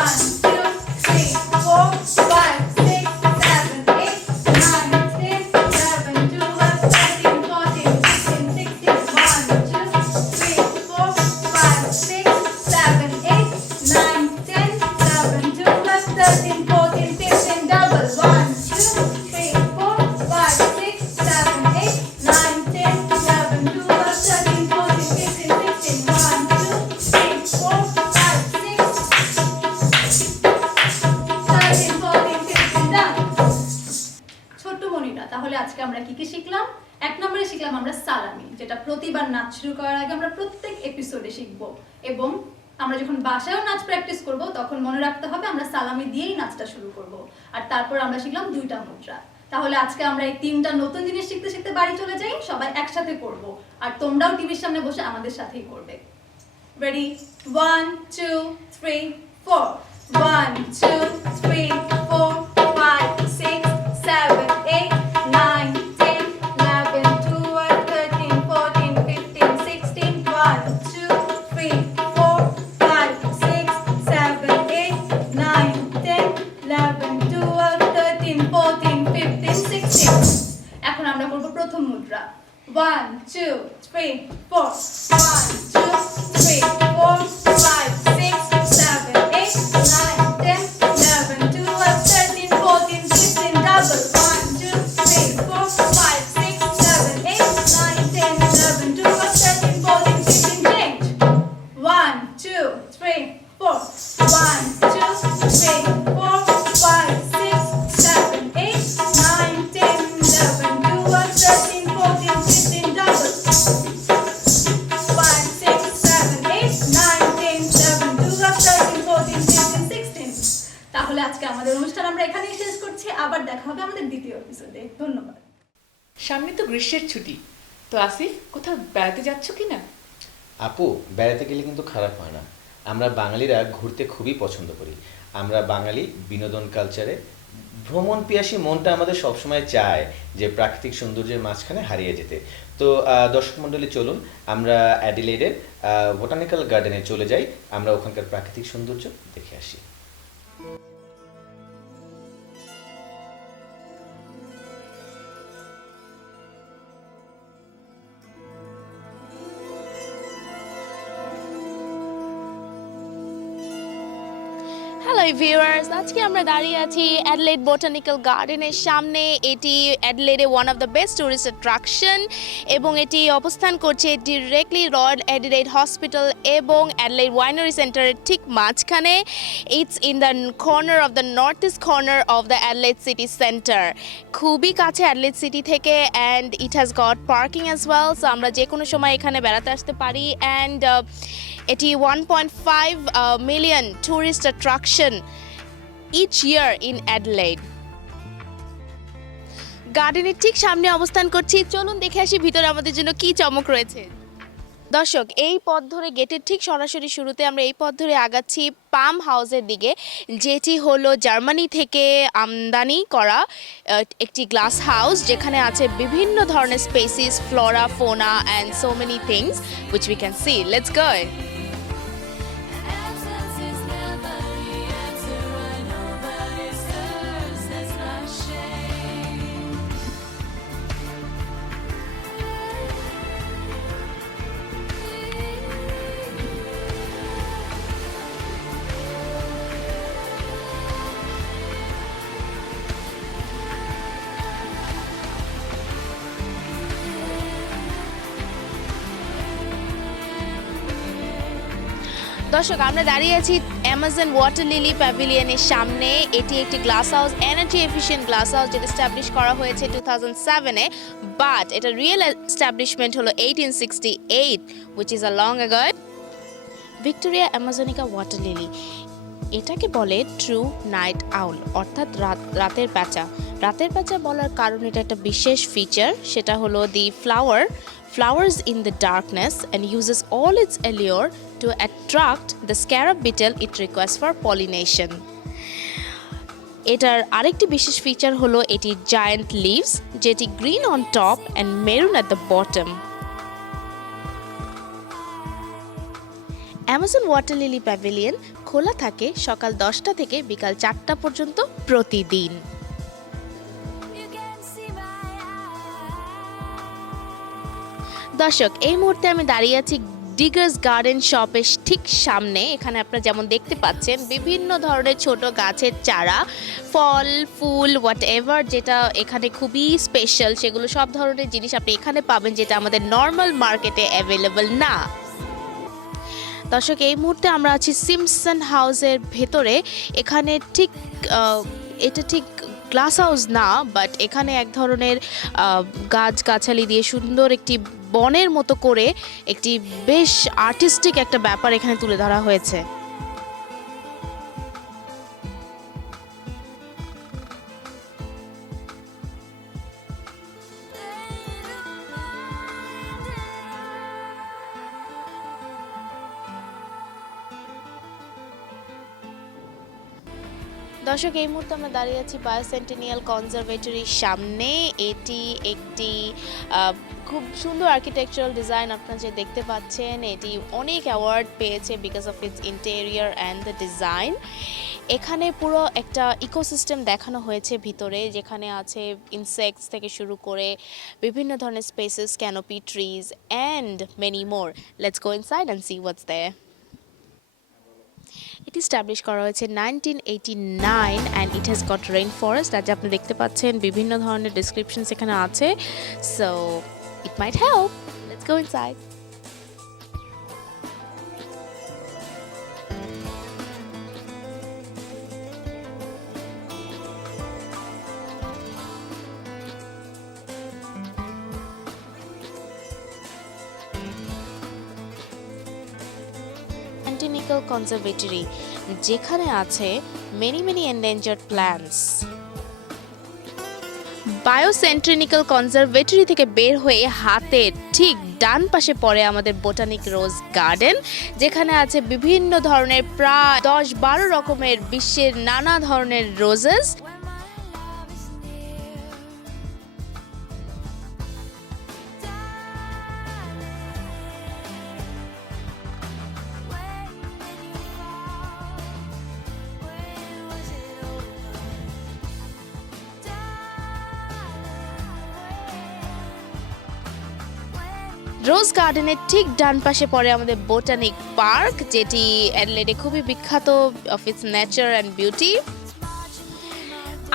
1 2 3 4 5 6 7 8 9 10 11 12 13 14 15 16 1 2 3 4 5 6 7 8 9 10 11 12 13 14 15 double 1 2 3 4 5 6 7 8 9 10 11 12 13 14 15 16 1 2 3 4 5 6 13 14 15 done। ছোট্ট মনিরা, তাহলে আজকে আমরা কি কি শিখলাম? এক নম্বরে শিখলাম আমরা সালামি, যেটা প্রতিবার নাচ শুরু করার আগে আমরা প্রত্যেক এপিসোডে শিখবো, এবং আমরা যখন বাসায়ও নাচ প্র্যাকটিস করব তখন মনে রাখতে হবে আমরা সালামি দিয়েই নাচটা শুরু করব। আর তারপর আমরা শিখলাম দুইটা মুদ্রা। তাহলে আজকে আমরা এই তিনটা নতুন জিনিস শিখতে শিখতে বাড়ি চলে যাই, সবাই একসাথে করব, আর তোমরাও টিভির সামনে বসে আমাদের সাথেই করবে। রেডি? 1 2 3 4 1 2 3 4 5 6 7 8 9 10 11 12 13 14 15 16 1 2 3 4 5 6 7 8 9 10 11 12 13 14 15 16। এখন আমরা করব প্রথম মুদ্রা। 1 2 3 4 1 2 3 4 5 6 7 8 9 10 11 12 13 14 15 double 1 2 3 4 5 6 7 8 9 10 11 12 13 14 15 change 1 2 3 4 1 2 3 4 5 6 7 8 9 10 11 12 13 14 15 double 5 6 7 8 9 10 11 12 13 14 15 16। তাহলে আজকে আমাদের অনুষ্ঠান আমরা এখানেই শেষ করছি। আবার দেখা হবে আমাদের দ্বিতীয় এপিসোডে। ধন্যবাদ। সামনে তো গ্রীষ্মের ছুটি, তো আসিফ কোথাও বেড়াতে যাচ্ছ কি না? আপু, বেড়াতে গেলে কিন্তু খারাপ হয় না। আমরা বাঙালিরা ঘুরতে খুবই পছন্দ করি। আমরা বাঙালি বিনোদন কালচারে ভ্রমণ পিয়াসী মনটা আমাদের সবসময় চায় যে প্রাকৃতিক সৌন্দর্যের মাঝখানে হারিয়ে যেতে। তো দর্শক মণ্ডলী, চলুন আমরা অ্যাডিলেডের বোটানিক্যাল গার্ডেনে চলে যাই, আমরা ওখানকার প্রাকৃতিক সৌন্দর্য দেখে আসি। হ্যালো ভিউয়ার্স, আজকে আমরা দাঁড়িয়ে আছি অ্যাডলেড বোটানিক্যাল গার্ডেনের সামনে। এটি অ্যাডলেডে one of the best tourist attraction, এবং এটি অবস্থান করছে ডিরেক্টলি রয়্যাল অ্যাডিলেড হসপিটাল এবং অ্যাডলেড ওয়াইনারি সেন্টারের ঠিক মাঝখানে। It's in the corner of the north east corner of the Adelaide city centre, খুবই কাছে অ্যাডলেড সিটি থেকে, and it has got parking as well. So আমরা যে কোনো সময় এখানে বেড়াতে আসতে পারি। অ্যান্ড এটি 1.5 million tourist attraction each year in Adelaide. গার্ডেনের ঠিক সামনে অবস্থান করছি, চলুন দেখে আসি ভিতরে আমাদের জন্য কি চমক রয়েছে। দর্শক, এই পথ ধরে গেটের ঠিক সরাসরি শুরুতে আমরা এই পথ ধরে আগাচ্ছি পাম হাউসের দিকে, যেটি হলো জার্মানি থেকে আমদানি করা একটি গ্লাস হাউস, যেখানে আছে বিভিন্ন ধরনের species, flora, fauna and so many things which we can see. Let's go. দর্শক, আমরা দাঁড়িয়ে আছি অ্যামাজন ওয়াটার লিলি প্যাভিলিয়নের সামনে। এটি একটি glass house, energy efficient glass house, যেটা এস্টাবলিশ করা হয়েছে 2007-এ, বাট এটা রিয়েল এস্টাবলিশমেন্ট হলো 1868, which is a long ago. Victoria amazonica water lily, এটাকে বলে ট্রু নাইট আউল, অর্থাৎ রাতের প্যাঁচা। রাতের প্যাঁচা বলার কারণ এটা একটা বিশেষ ফিচার, সেটা হলো দি flowers in the darkness and uses all its allure to attract the scarab beetle it requires for pollination. এটার আরেকটি বিশেষ ফিচার হলো এটি জায়ান্ট লিভস, যেটি green on top and maroon at the bottom. Amazon water lily pavilion খোলা থাকে সকাল 10টা থেকে বিকাল 4টা পর্যন্ত প্রতিদিন। দর্শক, এই মুহূর্তে আমি দাঁড়িয়ে আছি ডিগার্স গার্ডেন শপের ঠিক সামনে। এখানে আপনারা যেমন দেখতে পাচ্ছেন বিভিন্ন ধরনের ছোট গাছের চারা, ফল, ফুল, হোয়াট এভার, যেটা এখানে খুবই স্পেশাল, সেগুলো সব ধরনের জিনিস আপনি এখানে পাবেন, যেটা আমাদের নর্মাল মার্কেটে অ্যাভেলেবল না। দর্শক, এই মুহূর্তে আমরা আছি সিমসন হাউসের ভেতরে। এখানে এটা ঠিক গ্লাস হাউস না, বাট এখানে এক ধরনের গাছগাছালি দিয়ে সুন্দর একটি বনের মতো করে একটি বেশ আর্টিস্টিক একটা ব্যাপার এখানে তুলে ধরা হয়েছে। দর্শক, এই মুহূর্তে আমরা দাঁড়িয়ে আছি বায়োসেন্টেনিয়াল কনজারভেটরির সামনে। এটি একটি খুব সুন্দর আর্কিটেকচারাল ডিজাইন আপনারা যে দেখতে পাচ্ছেন। এটি অনেক অ্যাওয়ার্ড পেয়েছে because of its interior and the design. এখানে পুরো একটা ইকোসিস্টেম দেখানো হয়েছে ভিতরে, যেখানে আছে ইনসেক্টস থেকে শুরু করে বিভিন্ন ধরনের species, canopy, trees and many more. Let's go inside and see what's there. এটি স্টাবলিশ করা হয়েছে 1989 and it has got rain forest. আজ আপনি দেখতে পাচ্ছেন বিভিন্ন ধরনের ডিসক্রিপশনস এখানে আছে, so it might help. Let's go inside. Botanical conservatory, যেখানে আছে many endangered plants. Bicentennial conservatory থেকে বের হয়ে হাতের ঠিক ডান পাশে পড়ে আমাদের বোটানিক রোজ গার্ডেন, যেখানে আছে বিভিন্ন ধরনের প্রায় 10-12 রকমের বিশ্বের নানা ধরনের রোজেস। রোজ গার্ডেনের ঠিক ডান পাশে পড়ে আমাদের বোটানিক পার্ক, যেটি অ্যাডিলেডে খুবই বিখ্যাত of its nature and beauty.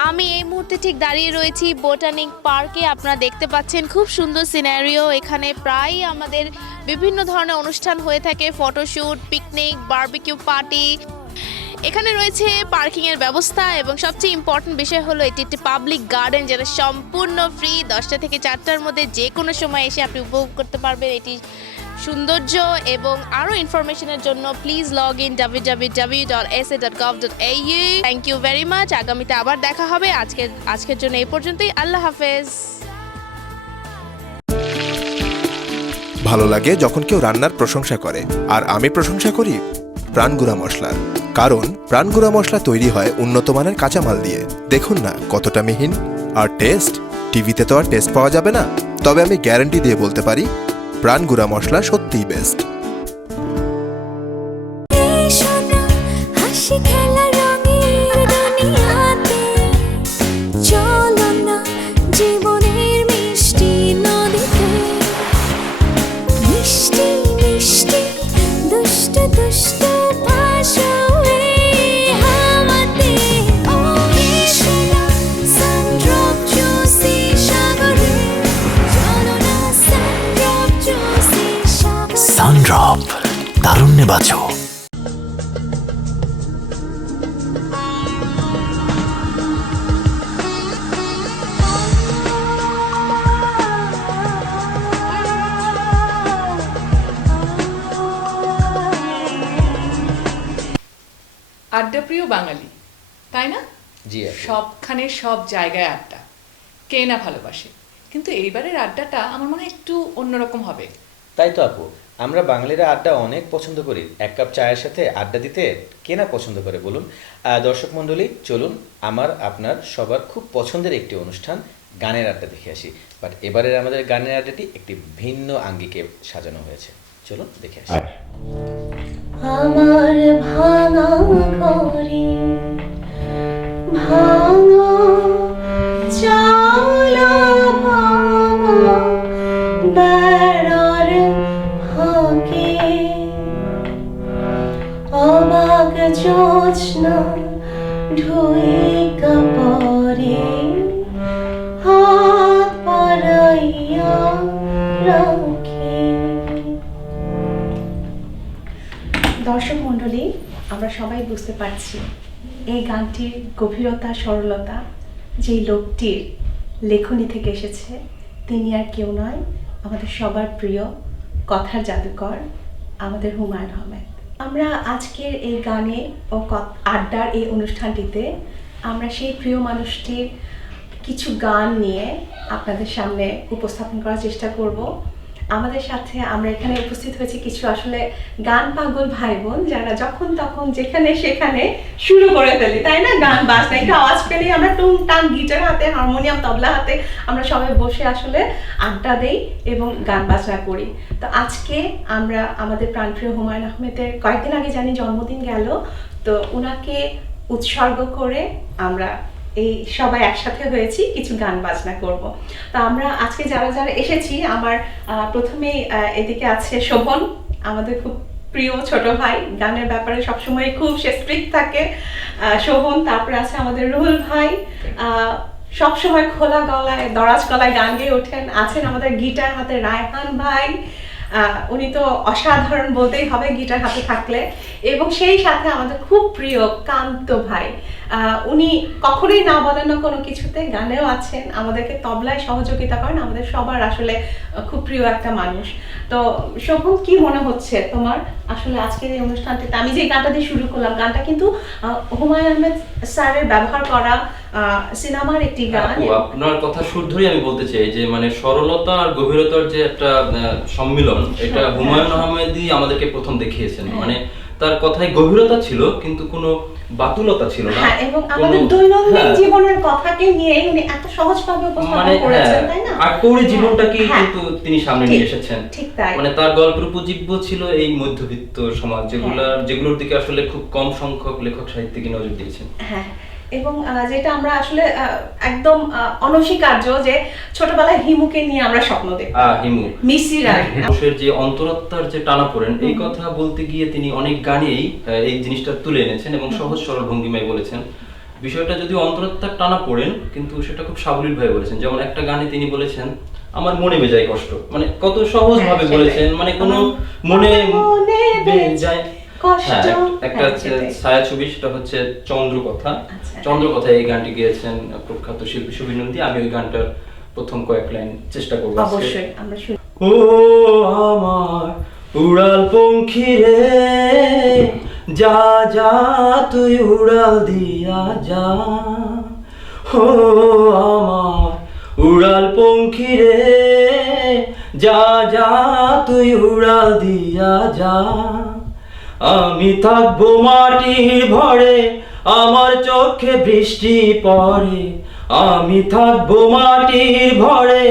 আমি এই মুহূর্তে ঠিক দাঁড়িয়ে রয়েছি বোটানিক পার্কে। আপনারা দেখতে পাচ্ছেন খুব সুন্দর সিনারিও। এখানে প্রায়ই আমাদের বিভিন্ন ধরনের অনুষ্ঠান হয়ে থাকে, ফটোশ্যুট, পিকনিক, বারবিকিউ পার্টি। এখানে রয়েছে পার্কিংয়ের ব্যবস্থা এবং সবচেয়ে ইম্পর্টেন্ট বিষয় হলো এটি একটি পাবলিক গার্ডেন, যেটা সম্পূর্ণ ফ্রি। 10টা থেকে 4টার মধ্যে যে কোনো সময় এসে আপনি উপভোগ করতে পারবেন এটি সৌন্দর্য। এবং আরও ইনফরমেশনের জন্য please log in www.sa.gov.au। Thank you very much. আগামীতে আবার দেখা হবে। আজকের জন্য এই পর্যন্তই। আল্লাহ হাফেজ। ভালো লাগে যখন কেউ রান্নার প্রশংসা করে, আর আমি প্রশংসা করি প্রাণগুড়া মশলার। কারণ প্রাণগুড়া মশলা তৈরি হয় উন্নত মানের কাঁচামাল দিয়ে। দেখুন না কতটা মিহিন, আর টেস্ট, টিভিতে তো আর টেস্ট পাওয়া যাবে না, তবে আমি গ্যারান্টি দিয়ে বলতে পারি প্রাণগুড়া মশলা সত্যিই বেস্ট। সানড্রপ, তারুণ্যে বাঁচো। আড্ডাপ্রিয় বাঙালি, তাই না? জি আপু। সবখানে সব জায়গায় আড্ডা, কে না ভালোবাসে। কিন্তু এইবারের আড্ডাটা আমার মনে হয় একটু অন্যরকম হবে। তাই তো আপু, আমরা বাঙালিরা আড্ডা অনেক পছন্দ করি। এক কাপ চায়ের সাথে আড্ডা দিতে কে না পছন্দ করে বলুন? দর্শক মণ্ডলী, চলুন আমার আপনার সবার খুব পছন্দের একটি অনুষ্ঠান গানের আড্ডা দেখে আসি। বাট এবারের আমাদের গানের আড্ডাটি একটি ভিন্ন আঙ্গিকে সাজানো হয়েছে, চলুন দেখে আসি। আমার ভাঙা ঘরে ভাঙা চালা ভাঙা বেড়ার ফাঁকে অবাক জোছনা ঢুইকা পরে হাত পাড়াইয়া রাখে। দর্শক মণ্ডলী, আমরা সবাই বুঝতে পারছি এই গানটির গভীরতা, সরলতা যেই লোকটির লেখনী থেকে এসেছে, তিনি আর কেউ নয়, আমাদের সবার প্রিয় কথার জাদুকর আমাদের হুমায়ুন আহমেদ। আমরা আজকের এই গানে ও আড্ডার এই অনুষ্ঠানটিতে আমরা সেই প্রিয় মানুষটির কিছু গান নিয়ে আপনাদের সামনে উপস্থাপন করার চেষ্টা করব। আমাদের সাথে আমরা এখানে উপস্থিত হয়েছি কিছু আসলে গান পাগল ভাই বোন, যারা যখন তখন যেখানে সেখানে শুরু করে ফেলি, তাই না? গান বাজনা একটু আওয়াজ পেলেই আমরা টুংটাং গিটার হাতে, হারমোনিয়াম, তবলা হাতে আমরা সবাই বসে আসলে আড্ডা দেই এবং গান বাজনা করি। তো আজকে আমরা আমাদের প্রাণপ্রিয় হুমায়ুন আহমেদের কয়েকদিন আগে জানি জন্মদিন গেল, তো উনাকে উৎসর্গ করে আমরা এই সবাই একসাথে হয়েছি, কিছু গান বাজনা করব। তো আমরা আজকে যারা যারা এসেছি, আমার প্রথমেই এদিকে আছে শোভন, আমাদের খুব প্রিয় ছোট ভাই, গানের ব্যাপারে সবসময় খুব সে স্ট্রিক্ট থাকে। শোভন, তারপরে আছে আমাদের রুহুল ভাই, সবসময় খোলা গলায়, দরাজ গলায় গান গেয়ে ওঠেন। আছেন আমাদের গিটার হাতে রায়হান ভাই, উনি তো অসাধারণ বলতেই হবে গিটার হাতে থাকলে। এবং সেই সাথে আমাদের খুব প্রিয় কান্ত ভাই, উনি কখনোই না বলেন না কোনো কিছুতে, গানেও আছেন, আমাদেরকে তবলায় সহযোগিতা করেন, আমাদের সবার আসলে খুব প্রিয় একটা মানুষ। তো শোভন, কি মনে হচ্ছে তোমার আসলে আজকের এই অনুষ্ঠানটিতে? আমি যে গানটা দিয়ে শুরু করলাম, গানটা কিন্তু হুমায়ুন আহমেদ স্যারের ব্যবহার করা সিনেমার একটি গান। আপনার কথা সুর ধরেই আমি বলতে চাই যে মানে সরলতা আর গভীরতার যে একটা সম্মিলন, এটা হুমায়ুন আহমেদই আমাদেরকে প্রথম দেখিয়েছেন। মানে তার কথায় গভীরতা ছিল কিন্তু কোনো বাতুলতা ছিল না, এবং আমাদের দৈনন্দিন জীবনের কথাকে নিয়ে উনি এত সহজভাবে উপস্থাপন করেছেন, তাই না? আর পৌরে জীবনটাকে কিন্তু তিনি সামনে নিয়ে এসেছেন। ঠিক তাই। মানে তার গল্পের উপজীব্য ছিল এই মধ্যবিত্ত সমাজ, যেগুলোর দিকে আসলে খুব কম সংখ্যক লেখক সাহিত্যিকই নজর দিয়েছেন। হ্যাঁ, এবং যেটা আমরা আসলে একদম অনস্বীকার্য যে ছোটবেলায় হিমুকে নিয়ে আমরা স্বপ্ন দেখতাম। হিমু, মিসিরা, মানুষের যে অন্তরাত্মার যে টানাপোড়েন, এই কথা বলতে গিয়ে তিনি অনেক গানেই এই জিনিসটা তুলে এনেছেন এবং সহজ সরল ভঙ্গিমায় বলেছেন। বিষয়টা যদি অন্তরাত্মার টানাপোড়েন, কিন্তু সেটা খুব সাবলীল ভাবে বলেছেন। যেমন একটা গানে তিনি বলেছেন, আমার মনে বেজায় কষ্ট, মানে কত সহজ ভাবে বলেছেন, মানে কোনো মনে বেজায় একটা ছায়াছবি, সেটা হচ্ছে চন্দ্রকথা। চন্দ্রকথা এই গানটি গেয়েছেন প্রখ্যাত শিল্পী সুবীর নন্দী। আমি ওই গানটার প্রথম কয়েক লাইন চেষ্টা করব। অবশ্যই আমরা শুনি। ও আমার উড়াল পঙ্খী রে, যা যা তুই উড়াল দিয়া যা। ও আমার উড়াল পঙ্খী রে, যা যা তুই উড়াল দিয়া যা, আমি থাকবো মাটির ভরে, আমার চোখে বৃষ্টি পড়ে, আমি থাকবো মাটির ভরে,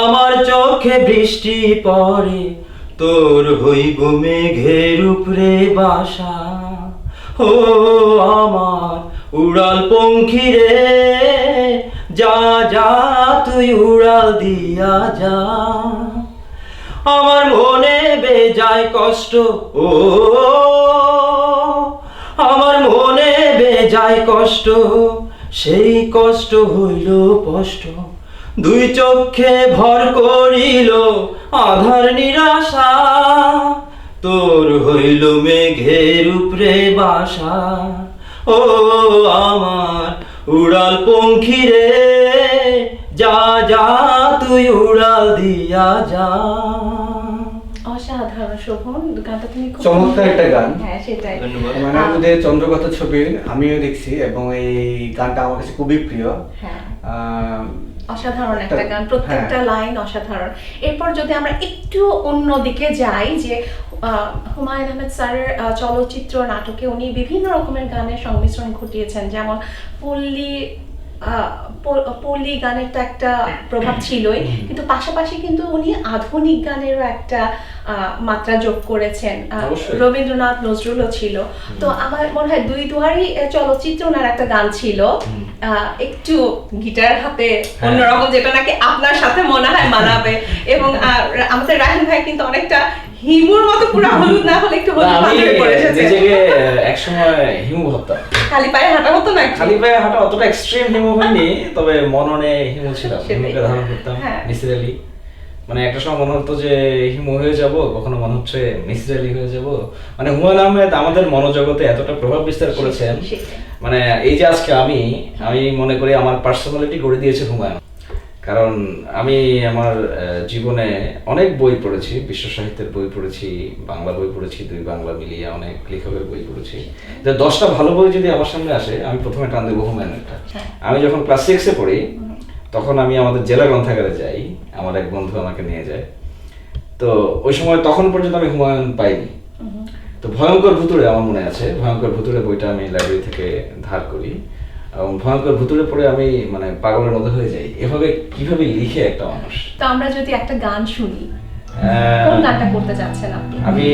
আমার চোখে বৃষ্টি পড়ে, তোর হইব মেঘের উপরে বাসা। ও আমার উড়াল পঙ্খী রে, যা যা তুই উড়াল দিয়া যা, আমার মনে বেজায় কষ্ট, ও আমার মনে বেজায় কষ্ট, সেই কষ্ট হইল স্পষ্ট, দুই চোখে ভর করিল আধার নিরাশা, তোর হইল মেঘের উপরে বাসা। ও আমার উড়াল পঙ্খী রে, যা যা তুই উড়াল দিয়া যা। অসাধারণ শোভন, গানটা তুমি খুব চমৎকার একটা গান। হ্যাঁ সেটাই। ধন্যবাদ। মানে আমাদের চন্দ্রকথা ছবির আমিও দেখছি এবং এই গানটা আমার কাছে খুবই প্রিয়। হ্যাঁ আহ, অসাধারণ একটা গান, প্রত্যেকটা লাইন অসাধারণ। এরপর যদি আমরা একটু অন্য দিকে যাই, যে হুমায়ুন আহমেদ স্যারের চলচ্চিত্র নাটকে উনি বিভিন্ন রকমের গানের সংমিশ্রণ ঘটিয়েছেন, যেমন পল্লী গানের তো একটা প্রভাব ছিলই, কিন্তু পাশাপাশি কিন্তু উনি আধুনিক গানেরও একটা মাত্রা যোগ করেছেন, রবীন্দ্রনাথ নজরুলও ছিল। তো আমার মনে হয় দুই দুয়ারি চলচ্চিত্র ওনার একটা গান ছিল, একটু গিটার হাতে অন্যরকম, যেটা নাকি আপনার সাথে মনে হয় মানাবে। এবং আমাদের রায়হান ভাই কিন্তু অনেকটা হিমুর মতো, পুরো হলুদ না হলে একটু হলুদ পাঞ্জাবি পরে এসেছে। একসময় হিমু ভাবতাম, খালি পায়ে হাঁটা হতো না, খালি পায়ে হাঁটা অতটা এক্সট্রিম হিমু হয়নি, তবে মননে হিমু ছিলাম, হিমুকে ধারণ করতাম মিসিরালি। মানে একটা সময় মনে হতো যে হিমু হয়ে যাব, কখনো মনে হচ্ছে মিসিরালি হয়ে যাব। মানে হুমায়ুন আহমেদ আমাদের মনোজগতে এতটা প্রভাব বিস্তার করেছেন, মানে এই যে আজকে আমি মনে করি আমার পার্সোনালিটি গড়ে দিয়েছে হুমায়ুন। কারণ আমি আমার জীবনে অনেক বই পড়েছি, বিশ্ব সাহিত্যের বই পড়েছি, বাংলা বই পড়েছি, দুই বাংলা মিলিয়ে অনেক লেখকের বই পড়েছি। যে 10টা ভালো বই যদি আমার সামনে আসে, আমি প্রথমে টান দেবো হুমায়ুনেরটা। আমি যখন ক্লাস 6-এ পড়ি, তখন আমি আমাদের জেলা গ্রন্থাগারে যাই, আমার এক বন্ধু আমাকে নিয়ে যায়। তো ওই সময় তখন পর্যন্ত আমি হুমায়ুন পাইনি। তো ভয়ঙ্কর ভুতুড়ে আমার মনে আছে, ভয়ঙ্কর ভুতুড়ে বইটা আমি লাইব্রেরি থেকে ধার করি, এবং ভয়ঙ্কর ভুতুড়ে পড়ে আমি মানে পাগলের মতো হয়ে যাই। এভাবে কিভাবে লিখে একটা মানুষ। তো আমরা যদি একটা গান শুনি, কোন গানটা করতে যাচ্ছেন আপনি? আমি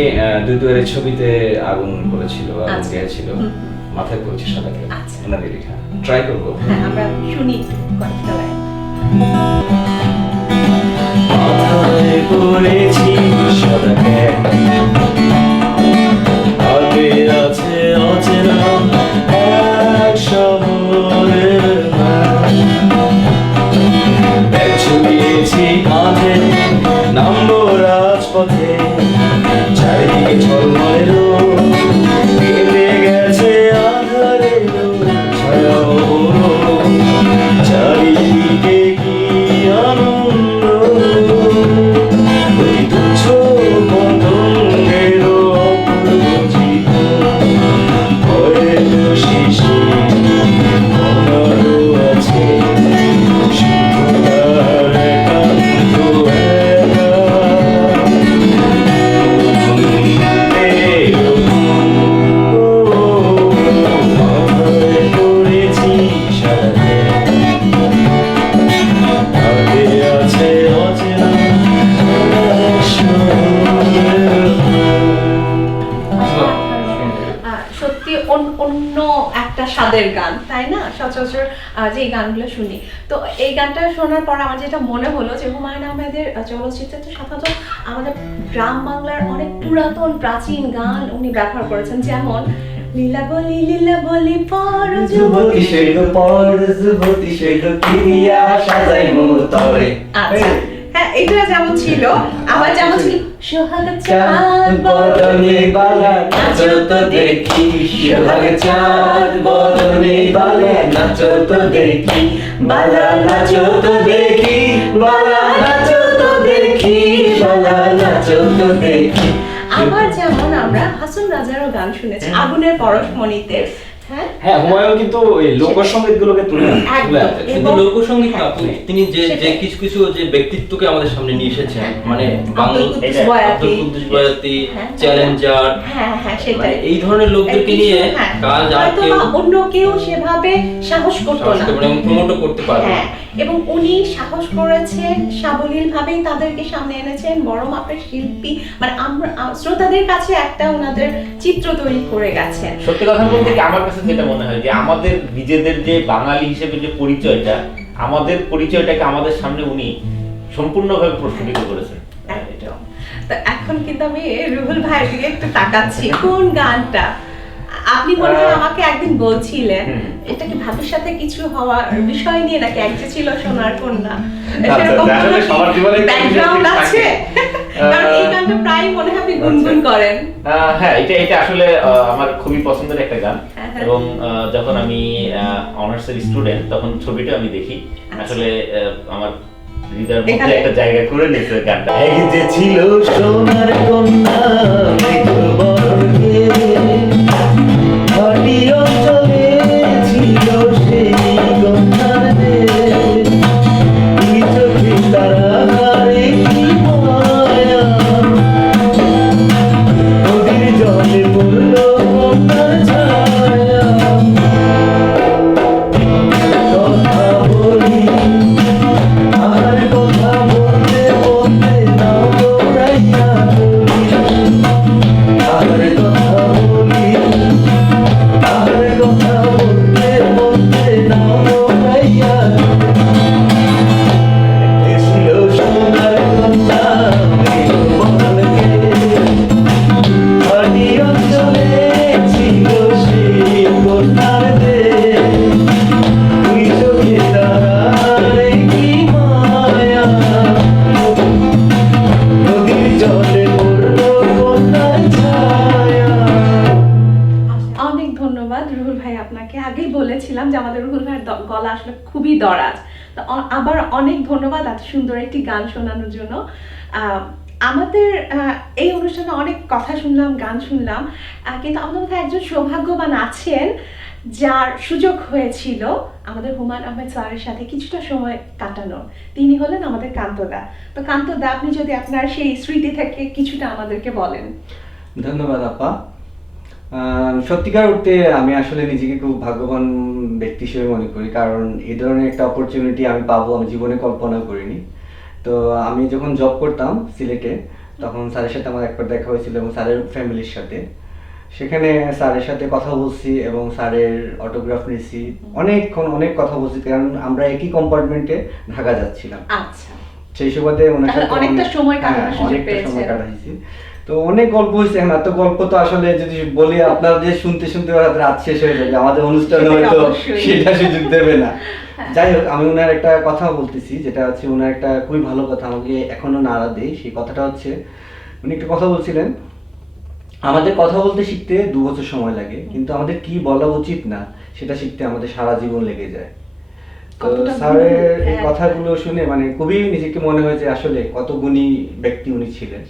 দুই দুয়ারের ছবিতে আগুন করেছিল, আগুন গেছিল, মাথায় পড়েছি সাদাকে, ওনারই লেখা। ট্রাই করবো। হ্যাঁ, আমরা শুনি কয়েকটা লাইন। মাথায় পড়েছি সাদাকে, আগে আছে অচেনা এক শহরের ব্যাগ ছড়িয়েছি কাঁধে, নামবো রাজপথে, চারিদিকে ঝলমলের কেটে গেছে আধারের ছায়া, চারিদিকে কি আনন্দ, ওই তুচ্ছ পতঙ্গের অপূর্ব জীবন, হয়তো শিশির মনারও আছে, শুধু তার একান্ত একা। মাথায় পড়েছি সাদাকে, আগে আছে অচেনা সত্যি অন্য একটা স্বাদের গান, তাই না? সচরাচর যে গানগুলো শুনি, তো এই গানটা শোনার পর আমার যেটা মনে হলো যে হুমায়ুন আহমেদের চলচ্চিত্রে তো সাধারণত আমাদের গ্রাম বাংলার অনেক পুরাতন প্রাচীন গান উনি ব্যবহার করেছেন, যেমন লীলা বলি পর যুবতী শৈল পর যুবতী শৈল কিয়া সাজাইমু তরে। আচ্ছা, হ্যাঁ, এটা যেমন ছিল, আবার যেমন ছিল সোহাগ চাঁদ বদনে বালা নাচো তো দেখি, সোহাগ চাঁদ বদনে বালা নাচো তো দেখি, বালা নাচো তো দেখি, বালা নাচো তো দেখি, বালা নাচো তো দেখি। আবার যেমন আমরা হাসন রাজারও গান শুনেছি, আগুনের পরশমণিতে হ্যাঁ হ্যাঁ, হুমায়ুন কিন্তু ওই লোকসঙ্গীত গুলোকে তুলে একদম। আনতেন। শুধু লোকসঙ্গীত না আপু, হ্যাঁ, তিনি যে যে সেটাই। কিছু কিছু যে ব্যক্তিত্বকে আমাদের সামনে নিয়ে এসেছেন, মানে আব্দুল কুদ্দুস বয়াতি। আব্দুল কুদ্দুস বয়াতি, হ্যাঁ, চ্যালেঞ্জার, হ্যাঁ হ্যাঁ মানে সেটাই। এই ধরনের লোকদেরকে কিছু, নিয়ে হ্যাঁ, কাজ আর হয়তো কেউ বা অন্য কেউ সেভাবে সাহস করতো না। এবং প্রমোটও করতে পারবে হ্যাঁ, এবং উনি সাহস করেছেন, সাবলীল ভাবেই তাদেরকে সামনে এনেছেন, বড় মাপের শিল্পী, মানে আমরা শ্রোতাদের কাছে একটা ওনাদের চিত্র তৈরি করে গেছেন। সত্যি কথা বলতে কি আমার কাছে যেটা মনে হয় যে আমাদের নিজেদের যে বাঙালি হিসেবে যে পরিচয়টা, আমাদের পরিচয়টাকে আমাদের সামনে উনি সম্পূর্ণভাবে প্রস্ফুটিত করেছেন। একদম। তো এখন কিন্তু আমি রুহুল ভাইয়ের দিকে একটু তাকাচ্ছি, কোন গানটা আপনি মনে হয় আমাকে একদিন বলছিলেন এটা কি ভাবির সাথে কিছু হওয়ার বিষয় নিয়ে নাকি এক যে ছিল সোনার কন্যা, সেরকম আসলে সবার জীবনে ব্যাকগ্রাউন্ড আছে? কারণ এই গানটা প্রায় মনে হয় আপনি গুনগুন করেন। হ্যাঁ, এটা আসলে আমার খুবই পছন্দের একটা গান, এবং যখন আমি অনার্সের স্টুডেন্ট তখন ছবিটা আমি দেখি, আসলে আমার হৃদয়ের মধ্যে একটা জায়গা করে নিয়েছে গানটা। এক যে ছিল সোনার কন্যা মৃত্যু বরণে, ঘাটি অঞ্চলে ছিল সেই কন্যার দেশ, দুই চোখে তারারে কি মায়া, নদীর জলে পড়ল কন্যার ছায়া। কথা বলি আর কথা বলতে বলতে নাও দৌড়াইয়া চলি, আর কথা বলি আর কথা বলতে বলতে নাও দৌড়াইয়া চলি। ছিল সোনার কন্যা মৃত্যুবরণে, ঘাটি অঞ্চলে ছিল সেই কন্যার দেশ, দুই চোখে তারারে কি মায়া, নদীর জলে পড়ল কন্যার ছায়া। অনেক ধন্যবাদ রুহুল ভাই আপনাকে। আগেই বলেছিলাম যে আমাদের রুহুল ভাইয়ের গলা আসলে খুবই দরাজ। তো আবার অনেক ধন্যবাদ এত সুন্দর একটি গান শোনানোর জন্য। আমাদের এই অনুষ্ঠানে অনেক কথা শুনলাম, গান শুনলাম, কিন্তু আমাদের মধ্যে একজন সৌভাগ্যবান আছেন যার সুযোগ হয়েছিল আমাদের হুমায়ুন আহমেদ স্যারের সাথে কিছুটা সময় কাটানোর। তিনি হলেন আমাদের কান্তদা। তো কান্তদা, আপনি যদি আপনার সেই স্মৃতি থেকে কিছুটা আমাদেরকে বলেন। ধন্যবাদ আপা। সত্যিকার অর্থে আমি আসলে নিজেকে খুব ভাগ্যবান ব্যক্তি হিসেবে মনে করি, কারণ এই ধরনের একটা অপরচুনিটি আমি পাবো আমি জীবনে কল্পনা করিনি। তো আমি যখন জব করতাম সিলেটে, তখন স্যারের সাথে আমার একবার দেখা হয়েছিল এবং স্যারের ফ্যামিলির সাথে। সেখানে স্যারের সাথে কথা বলছি এবং স্যারের অটোগ্রাফ নিয়েছি, অনেক কথা বলছি, কারণ আমরা একই কম্পার্টমেন্টে ঢাকা যাচ্ছিলাম। আচ্ছা, সেই সুবাদে ওনার সাথে অনেকটা সময় কাটানোর সুযোগ অনেকটা পেয়েছেন। সময় কাটাইছি। তো অনেক গল্প হয়েছে, এখন এত গল্প তো আসলে যদি বলি আপনাদের শুনতে শুনতে রাত শেষ হয়ে যাবে, আমাদের অনুষ্ঠানে হয়তো সেটা সুযোগ দেবে না। যাই হোক, আমি ওনার একটা কথা বলতেছি, যেটা হচ্ছে ওনার একটা খুবই ভালো কথা, আমাকে এখনো নাড়া দেয়। সেই কথাটা হচ্ছে, উনি একটা কথা বলছিলেন, আমাদের কথা বলতে শিখতে 2 বছর সময় লাগে, কিন্তু আমাদের কি বলা উচিত না সেটা শিখতে আমাদের সারা জীবন লেগে যায়। তো স্যারের এই কথাগুলো শুনে মানে খুবই নিজেকে মনে হয়েছে আসলে কত গুণী ব্যক্তি উনি ছিলেন।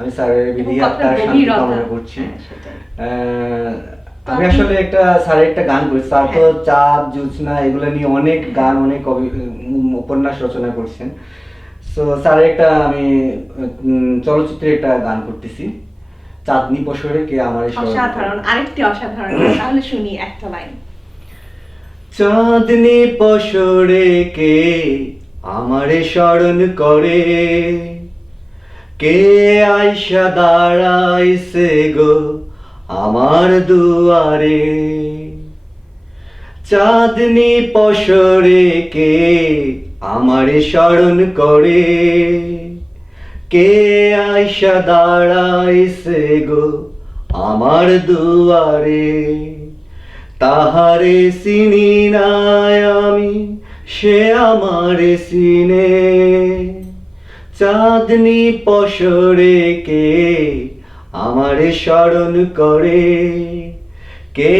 আমি স্যারের বিধি আত্মার শান্তি কামনা করছি। আমি আসলে স্যারের একটা গান করি, স্যার তো চাঁদ জ্যোৎস্না এগুলো নিয়ে অনেক গান, অনেক উপন্যাস রচনা করছেন। সো স্যারের একটা আমি চলচ্চিত্রের একটা গান করতেছি, চাঁদনি পশরে কে আমার। অসাধারণ, আরেকটি অসাধারণ, তাহলে শুনি একটা লাইন। চাঁদনি পশরে কে আমারে স্মরণ করে, কে আইসা দাঁড়াইছে গো আমার দুয়ারে। চাঁদনি পশরে কে আমারে স্মরণ করে, কে আইসা দাঁড়াইছে গো আমার দুয়ারে। তাহারে চিনি নাই আমি, সে আমারে চিনে। চাঁদনি পশরে কে আমারে স্মরণ করে, কে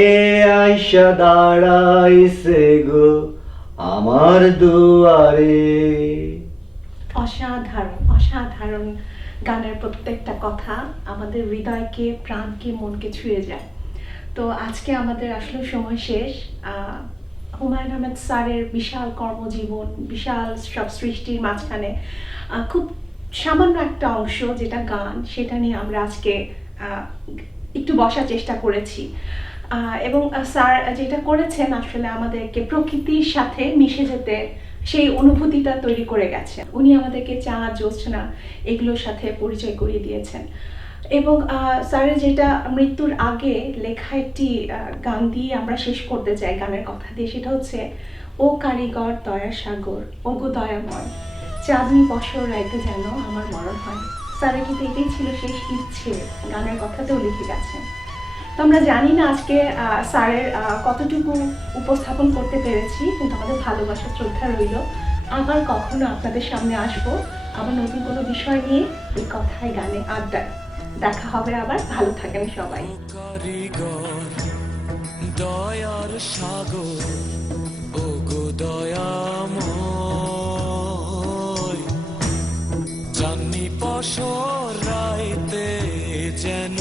আইসা দাঁড়াইছে গো আমার দুয়ারে। অসাধারণ, অসাধারণ গানের প্রত্যেকটা কথা আমাদের হৃদয়কে, প্রাণকে, মনকে ছুঁয়ে যায়। তো আজকে আমাদের আসলে সময় শেষ। হুমায়ুন আহমেদ স্যারের বিশাল কর্মজীবন, বিশাল সব সৃষ্টির মাঝখানে খুব সামান্য একটা অংশ যেটা গান, সেটা নিয়ে আমরা আজকে একটু বসার চেষ্টা করেছি। এবং স্যার যেটা করেছেন আসলে আমাদেরকে প্রকৃতির সাথে মিশে যেতে সেই অনুভূতিটা তৈরি করে গেছেন। উনি আমাদেরকে চাঁদ, জ্যোৎস্না এগুলোর সাথে পরিচয় করিয়ে দিয়েছেন। এবং স্যারের যেটা মৃত্যুর আগে লেখা একটি গান দিয়ে আমরা শেষ করতে চাই, গানের কথা দিয়ে, সেটা হচ্ছে ও কারিগর দয়ার সাগর, ও গো দয়াময়, চাঁদনি বছর রাইতে যেন আমার মরণ হয়। স্যারের কিন্তু এটাই ছিল শেষ ইচ্ছে, গানের কথাতেও লিখে গেছেন। তো আমরা জানি না আজকে স্যারের কতটুকু উপস্থাপন করতে পেরেছি, কিন্তু আমাদের ভালোবাসা শ্রদ্ধা রইল। আবার কখনো আপনাদের সামনে আসবো, আবার নতুন কোনো বিষয় নিয়ে এই কথায় গানে আড্ডায় দেখা হবে আবার। ভালো থাকেন সবাই। দয়ার সাগর, ও গো দয়াময়, জানি বছর রাইতে যেন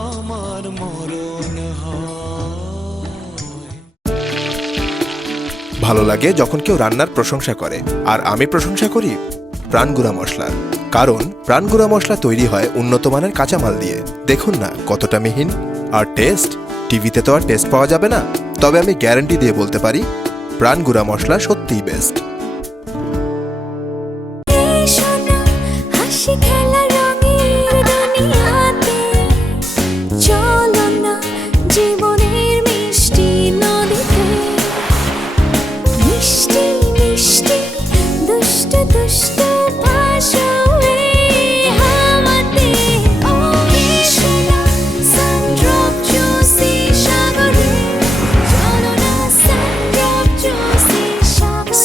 আমার মরণ হয়। ভালো লাগে যখন কেউ রান্নার প্রশংসা করে, আর আমি প্রশংসা করি প্রাণগুড়া মশলার। কারণ প্রাণগুড়া মশলা তৈরি হয় উন্নত মানের কাঁচামাল দিয়ে। দেখুন না কতটা মিহিন, আর টেস্ট, টিভিতে তো আর টেস্ট পাওয়া যাবে না, তবে আমি গ্যারান্টি দিয়ে বলতে পারি প্রাণগুড়া মশলা সত্যিই বেস্ট।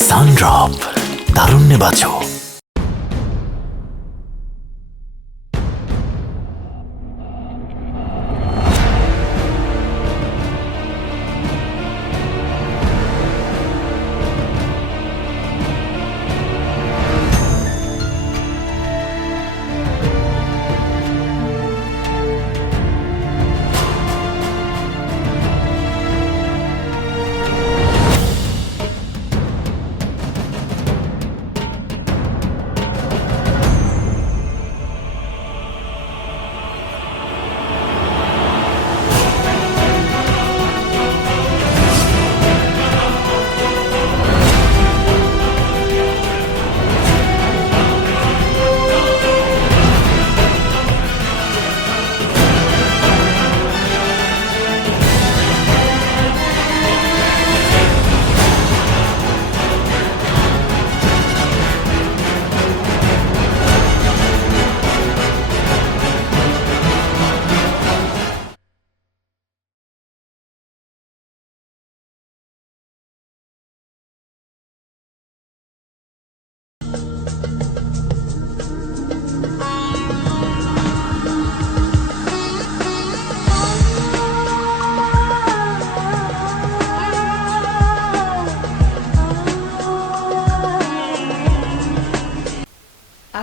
সানড্রপ, তারুণ্যে বাঁচো।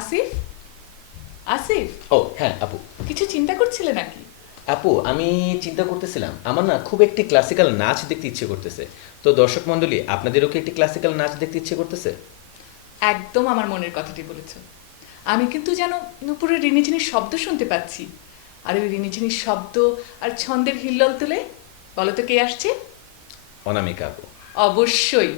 আসিফ, আসিফ, ও হ্যাঁ আপু, কিছু চিন্তা করছিলে নাকি? আপু আমি চিন্তা করতেছিলাম, আমার না খুব একটি ক্লাসিক্যাল নাচ দেখতে ইচ্ছে করতেছে। তো দর্শক মণ্ডলী, আপনাদেরও কি একটি ক্লাসিক্যাল নাচ দেখতে ইচ্ছে করতেছে? একদম আমার মনের কথাটি বলেছ। আমি কিন্তু যেন নুপুরের রিনিঝিনির শব্দ শুনতে পাচ্ছি। আর ওই রিনিঝিনির শব্দ আর ছন্দের হিল্লোল তুলে বলো তো কে আসছে? অনামিকা আপু। অবশ্যই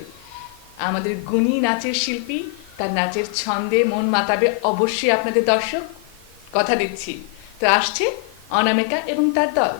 আমাদের গুণী নাচের শিল্পী, তার নাচের ছন্দে মন মাতাবে অবশ্যই আপনাদের দর্শক, কথা দিচ্ছি। তো আসছে অনামিকা এবং তার দল।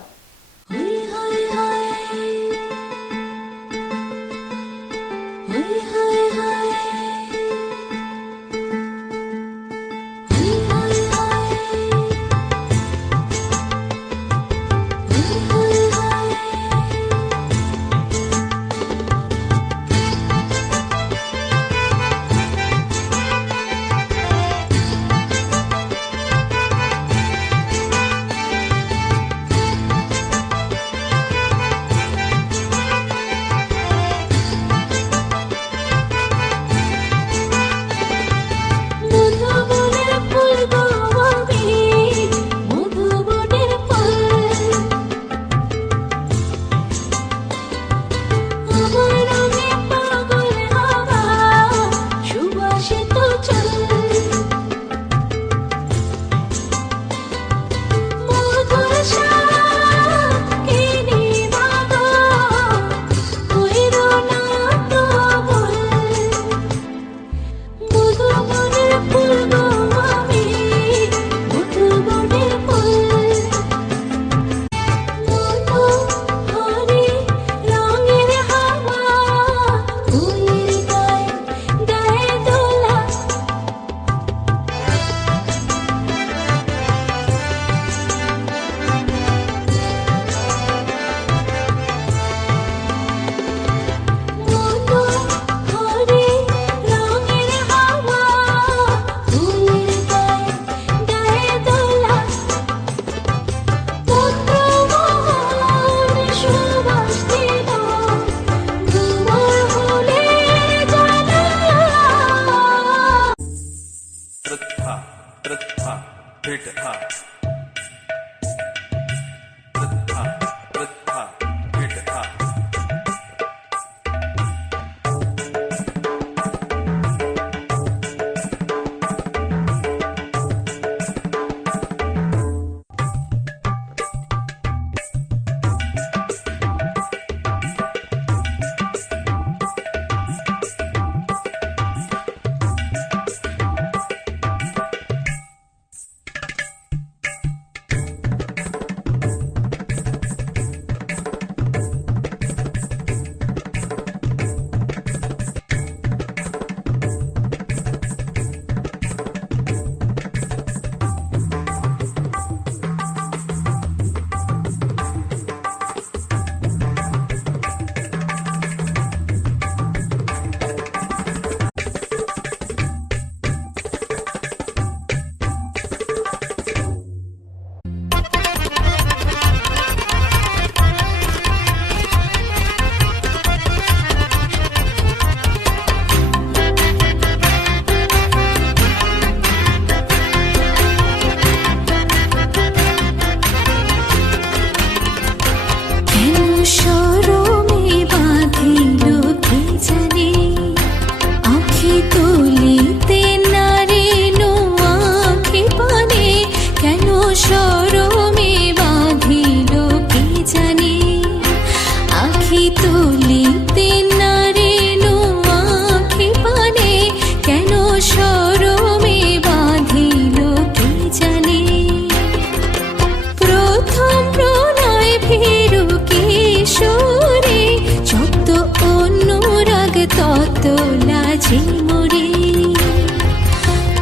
ঝিমুরি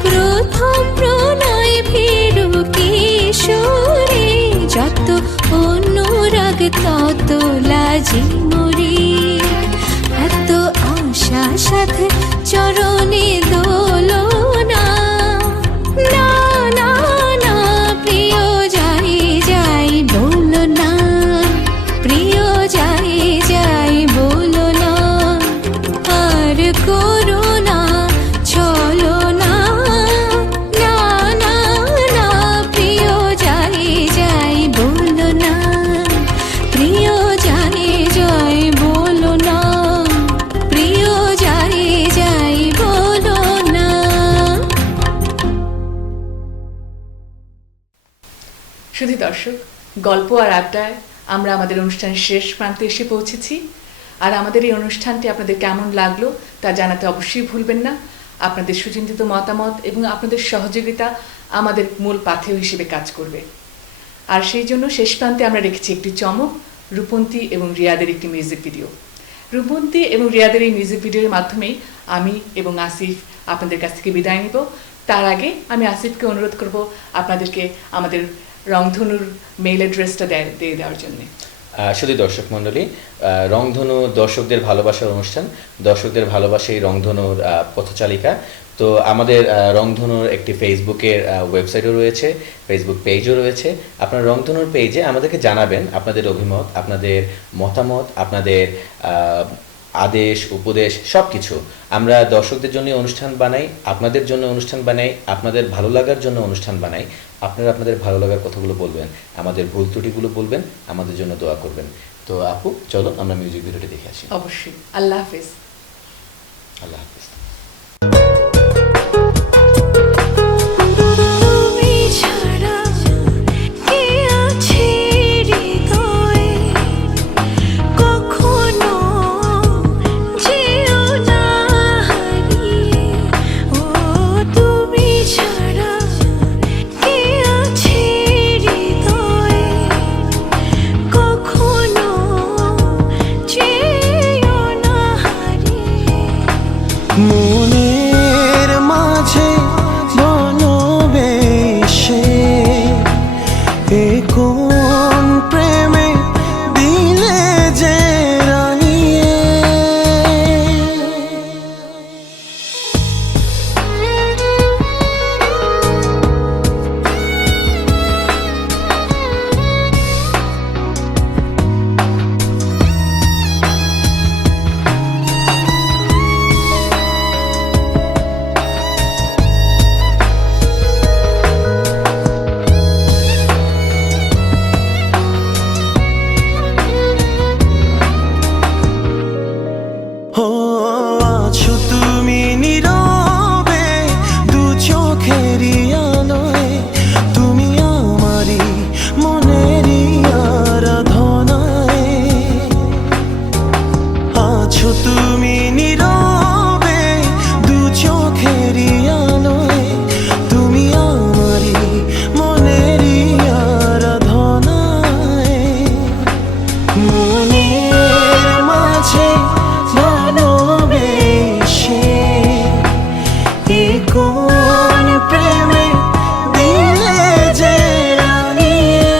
প্রথম প্রণয় ভীরু কিশোরে যত অনুরাগ তত লাজি মরি এত আশা সাথে চরণে দোলনা না না না প্রিয় যাই যাই বলো না প্রিয় যাই যাই বলো না আর করো না চলো না না না না প্রিয় যাই যাই বলো না প্রিয় যাই যাই বলো না প্রিয় যাই যাই বলো না। শুধু দর্শক, গল্প আর আড্ডায় আমরা আমাদের অনুষ্ঠানের শেষ প্রান্তে এসে পৌঁছেছি। আর আমাদের এই অনুষ্ঠানটি আপনাদের কেমন লাগলো তা জানাতে অবশ্যই ভুলবেন না। আপনাদের সুচিন্তিত মতামত এবং আপনাদের সহযোগিতা আমাদের মূল পাথেয় হিসেবে কাজ করবে। আর সেই জন্য শেষ প্রান্তে আমরা রেখেছি একটি চমক, রূপন্তী এবং রিয়াদের একটি মিউজিক ভিডিও। রূপন্তী এবং রিয়াদের এই মিউজিক ভিডিওর মাধ্যমেই আমি এবং আসিফ আপনাদের কাছ থেকে বিদায় নিব। তার আগে আমি আসিফকে অনুরোধ করব আপনাদেরকে আমাদের রংধনুর মেইল অ্যাড্রেসটা দিয়ে দেওয়ার জন্যে। শুধু দর্শক মণ্ডলী, রংধনু দর্শকদের ভালোবাসার অনুষ্ঠান, দর্শকদের ভালোবাসাই রংধনুর পথচালিকা। তো আমাদের রংধনুর একটি ফেসবুকের ওয়েবসাইটও রয়েছে, ফেসবুক পেজও রয়েছে। আপনার রংধনুর পেজে আমাদেরকে জানাবেন আপনাদের অভিমত, আপনাদের মতামত, আপনাদের আদেশ উপদেশ সব কিছু। আমরা দর্শকদের জন্য অনুষ্ঠান বানাই, আপনাদের জন্য অনুষ্ঠান বানাই, আপনাদের ভালো লাগার জন্য অনুষ্ঠান বানাই। আপনারা আপনাদের ভালো লাগার কথাগুলো বলবেন, আমাদের ভুল ত্রুটিগুলো বলবেন, আমাদের জন্য দোয়া করবেন। তো আপু চলো আমরা মিউজিক ভিডিওটি দেখে আসি। অবশ্যই। আল্লাহ হাফেজ। আল্লাহ হাফেজ। মনের মাঝে বনবেশে এ কোন প্রেমে দিলে যে রানিয়ে আছো তুমি নীরবে দু চোখেরই আলোয়, তুমি আমারই মনেরই আরাধনায়। আছো তুমি নীরবে দু চোখেরই আলোয়, তুমি আমারই মনেরই আরাধনায়। মনের মাঝে ভালোবেসে এ কোন প্রেমে দিলে যে রানিয়ে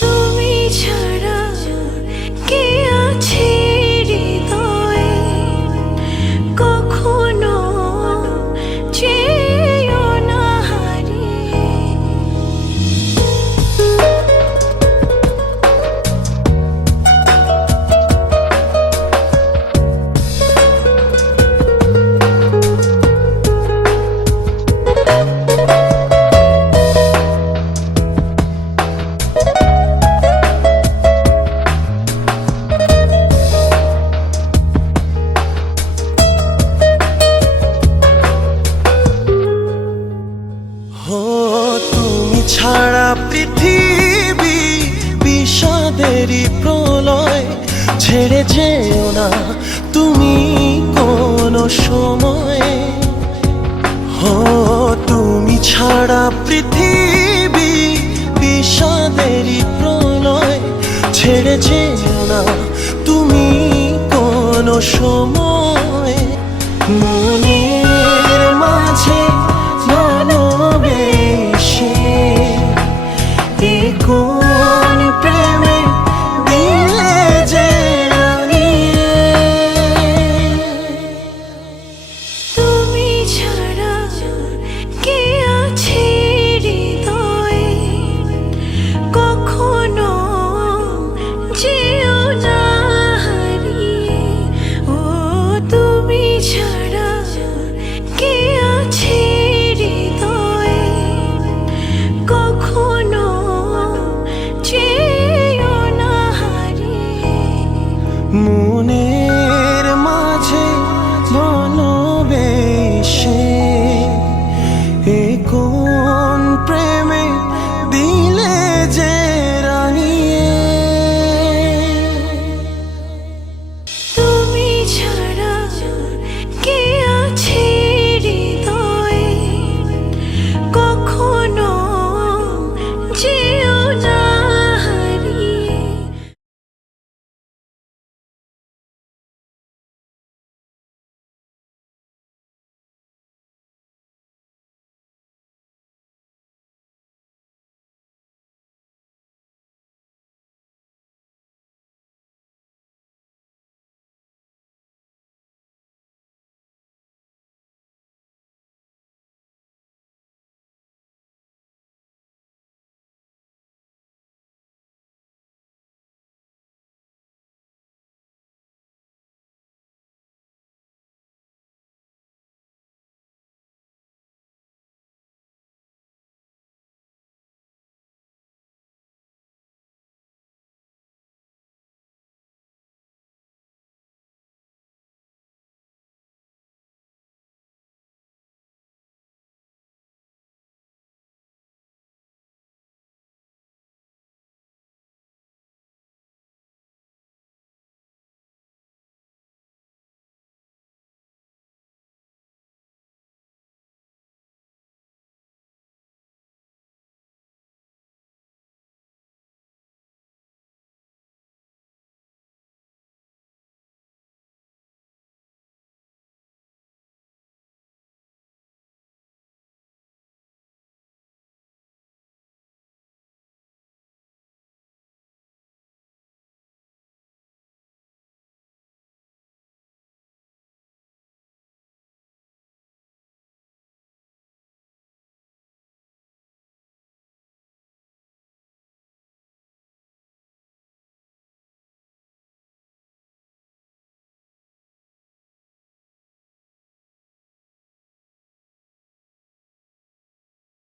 তুমি ছাড়া কে আছে হৃদয়ে কখনো চেয়েও না হারিয়ে। ও তুমি ছাড়া পৃথিবী বিষাদেরই প্রলয়, ছেড়ে যেও না তুমি কোনো সময়। ও তুমি ছাড়া পৃথিবী বিষাদেরই প্রলয়, ছেড়ে যেও না তুমি কোনো সময় মনের মাঝে ভালোবেসে এ কোন প্রেমে দিলে যে রাঙিয়ে। তুমি ছাড়া কে আছে হৃদয়ে কখনো যেও না হারিয়ে ও তুমি ছাড়া কে আছে হৃদয়ে কখনো যেও না হারিয়ে মনে